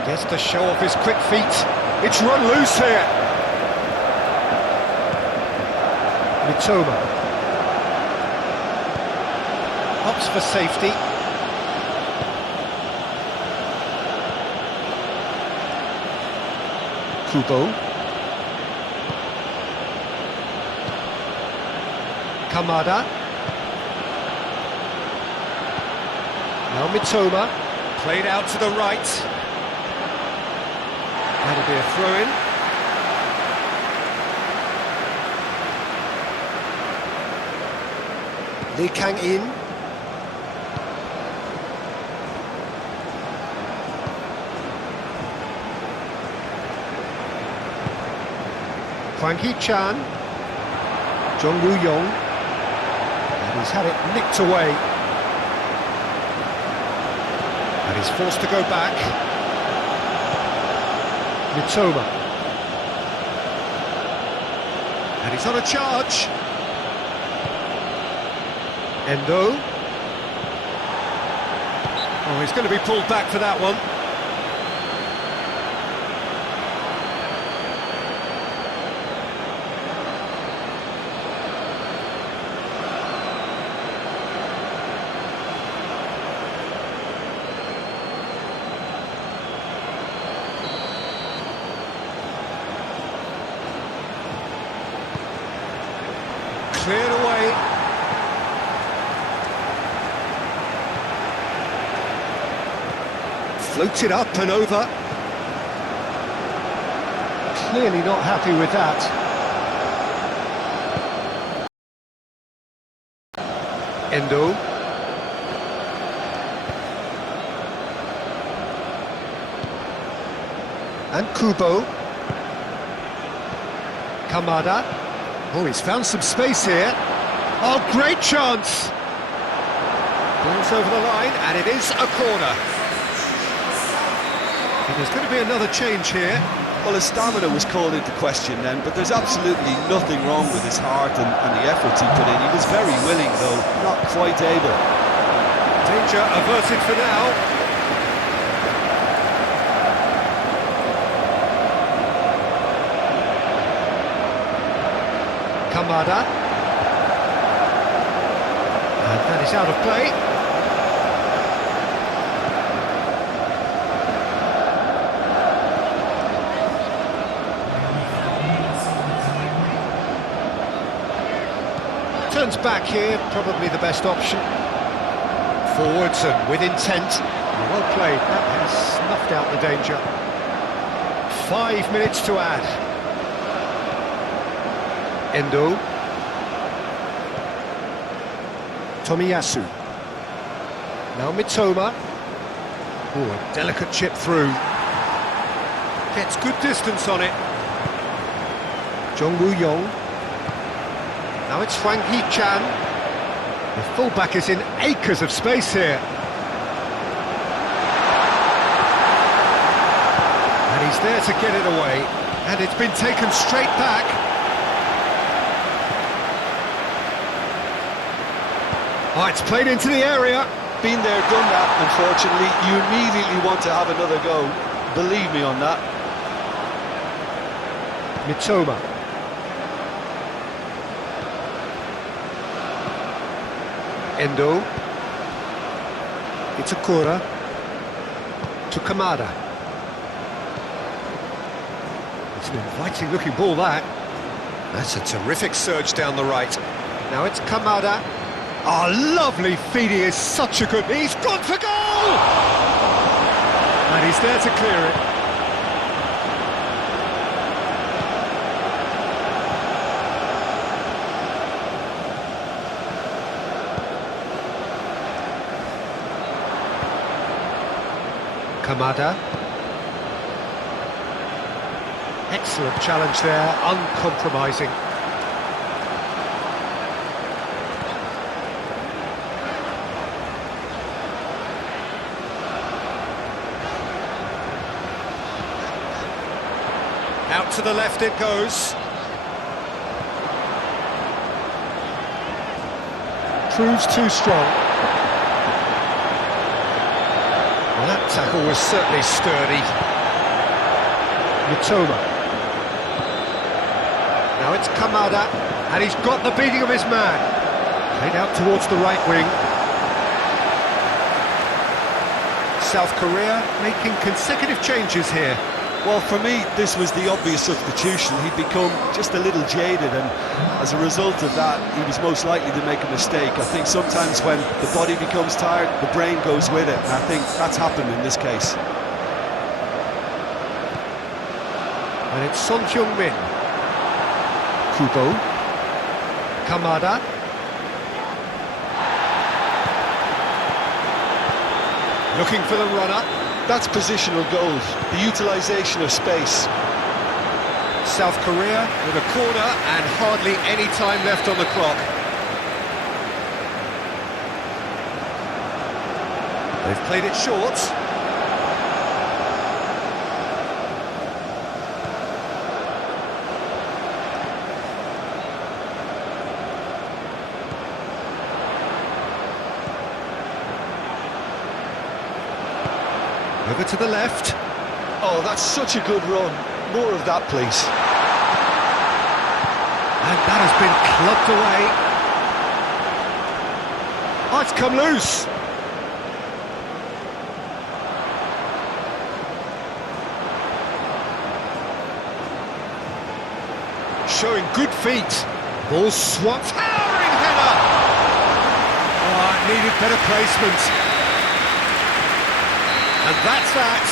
Gets to show off his quick feet. It's run loose here. Mitoma. Hops for safety. Kubo. Kamada. Now Mitoma, played out to the right. That'll be a throw-in. Lee Kang-in. Hwang Hee-chan. Jung Woo-young. And he's had it nicked away. And he's forced to go back. Mitoma. And he's on a charge. Endo. Oh, he's going to be pulled back for that one. Cleared away. Floated up and over. Clearly not happy with that. Endo. And Kubo. Kamada. Oh, he's found some space here. Oh, great chance! Ball's over the line, and it is a corner. And there's going to be another change here. Well, his stamina was called into question then, but there's absolutely nothing wrong with his heart and the efforts he put in. He was very willing, though, not quite able. Danger averted for now. Kamada. And that is out of play. Turns back here, probably the best option. Forwards and with intent. Well played, that has snuffed out the danger. 5 minutes to add. Endo. Tomiyasu. Now Mitoma. Oh, a delicate chip through. Gets good distance on it. Jung Woo-young. Now it's Hwang Hee-chan. The fullback is in acres of space here. And he's there to get it away. And it's been taken straight back. Oh, it's played into the area. Been there, done that, unfortunately. You immediately want to have another go. Believe me on that. Mitoma. Endo. Itakura. to Kamada. It's an inviting looking ball, that. That's a terrific surge down the right. Now it's Kamada. Oh, lovely feed, he is such a good... He's gone for goal! And he's there to clear it. Kamada. Excellent challenge there, uncompromising. Out to the left it goes. Proves too strong. Well, that tackle was certainly sturdy. Mitoma. Now it's Kamada, and he's got the beating of his man. Played out towards the right wing. South Korea making consecutive changes here. Well, for me, this was the obvious substitution. He'd become just a little jaded, and as a result of that, he was most likely to make a mistake. I think sometimes when the body becomes tired, the brain goes with it, and I think that's happened in this case. And it's Son Heung-min. Kubo. Kamada. Looking for the runner. That's positional goals, the utilisation of space. South Korea with a corner and hardly any time left on the clock. They've played it short. Over to the left. Oh, that's such a good run. More of that, please. And that has been clubbed away. Oh, it's come loose. Showing good feet. Ball swung. Towering header. Oh, it needed better placement. And that's that.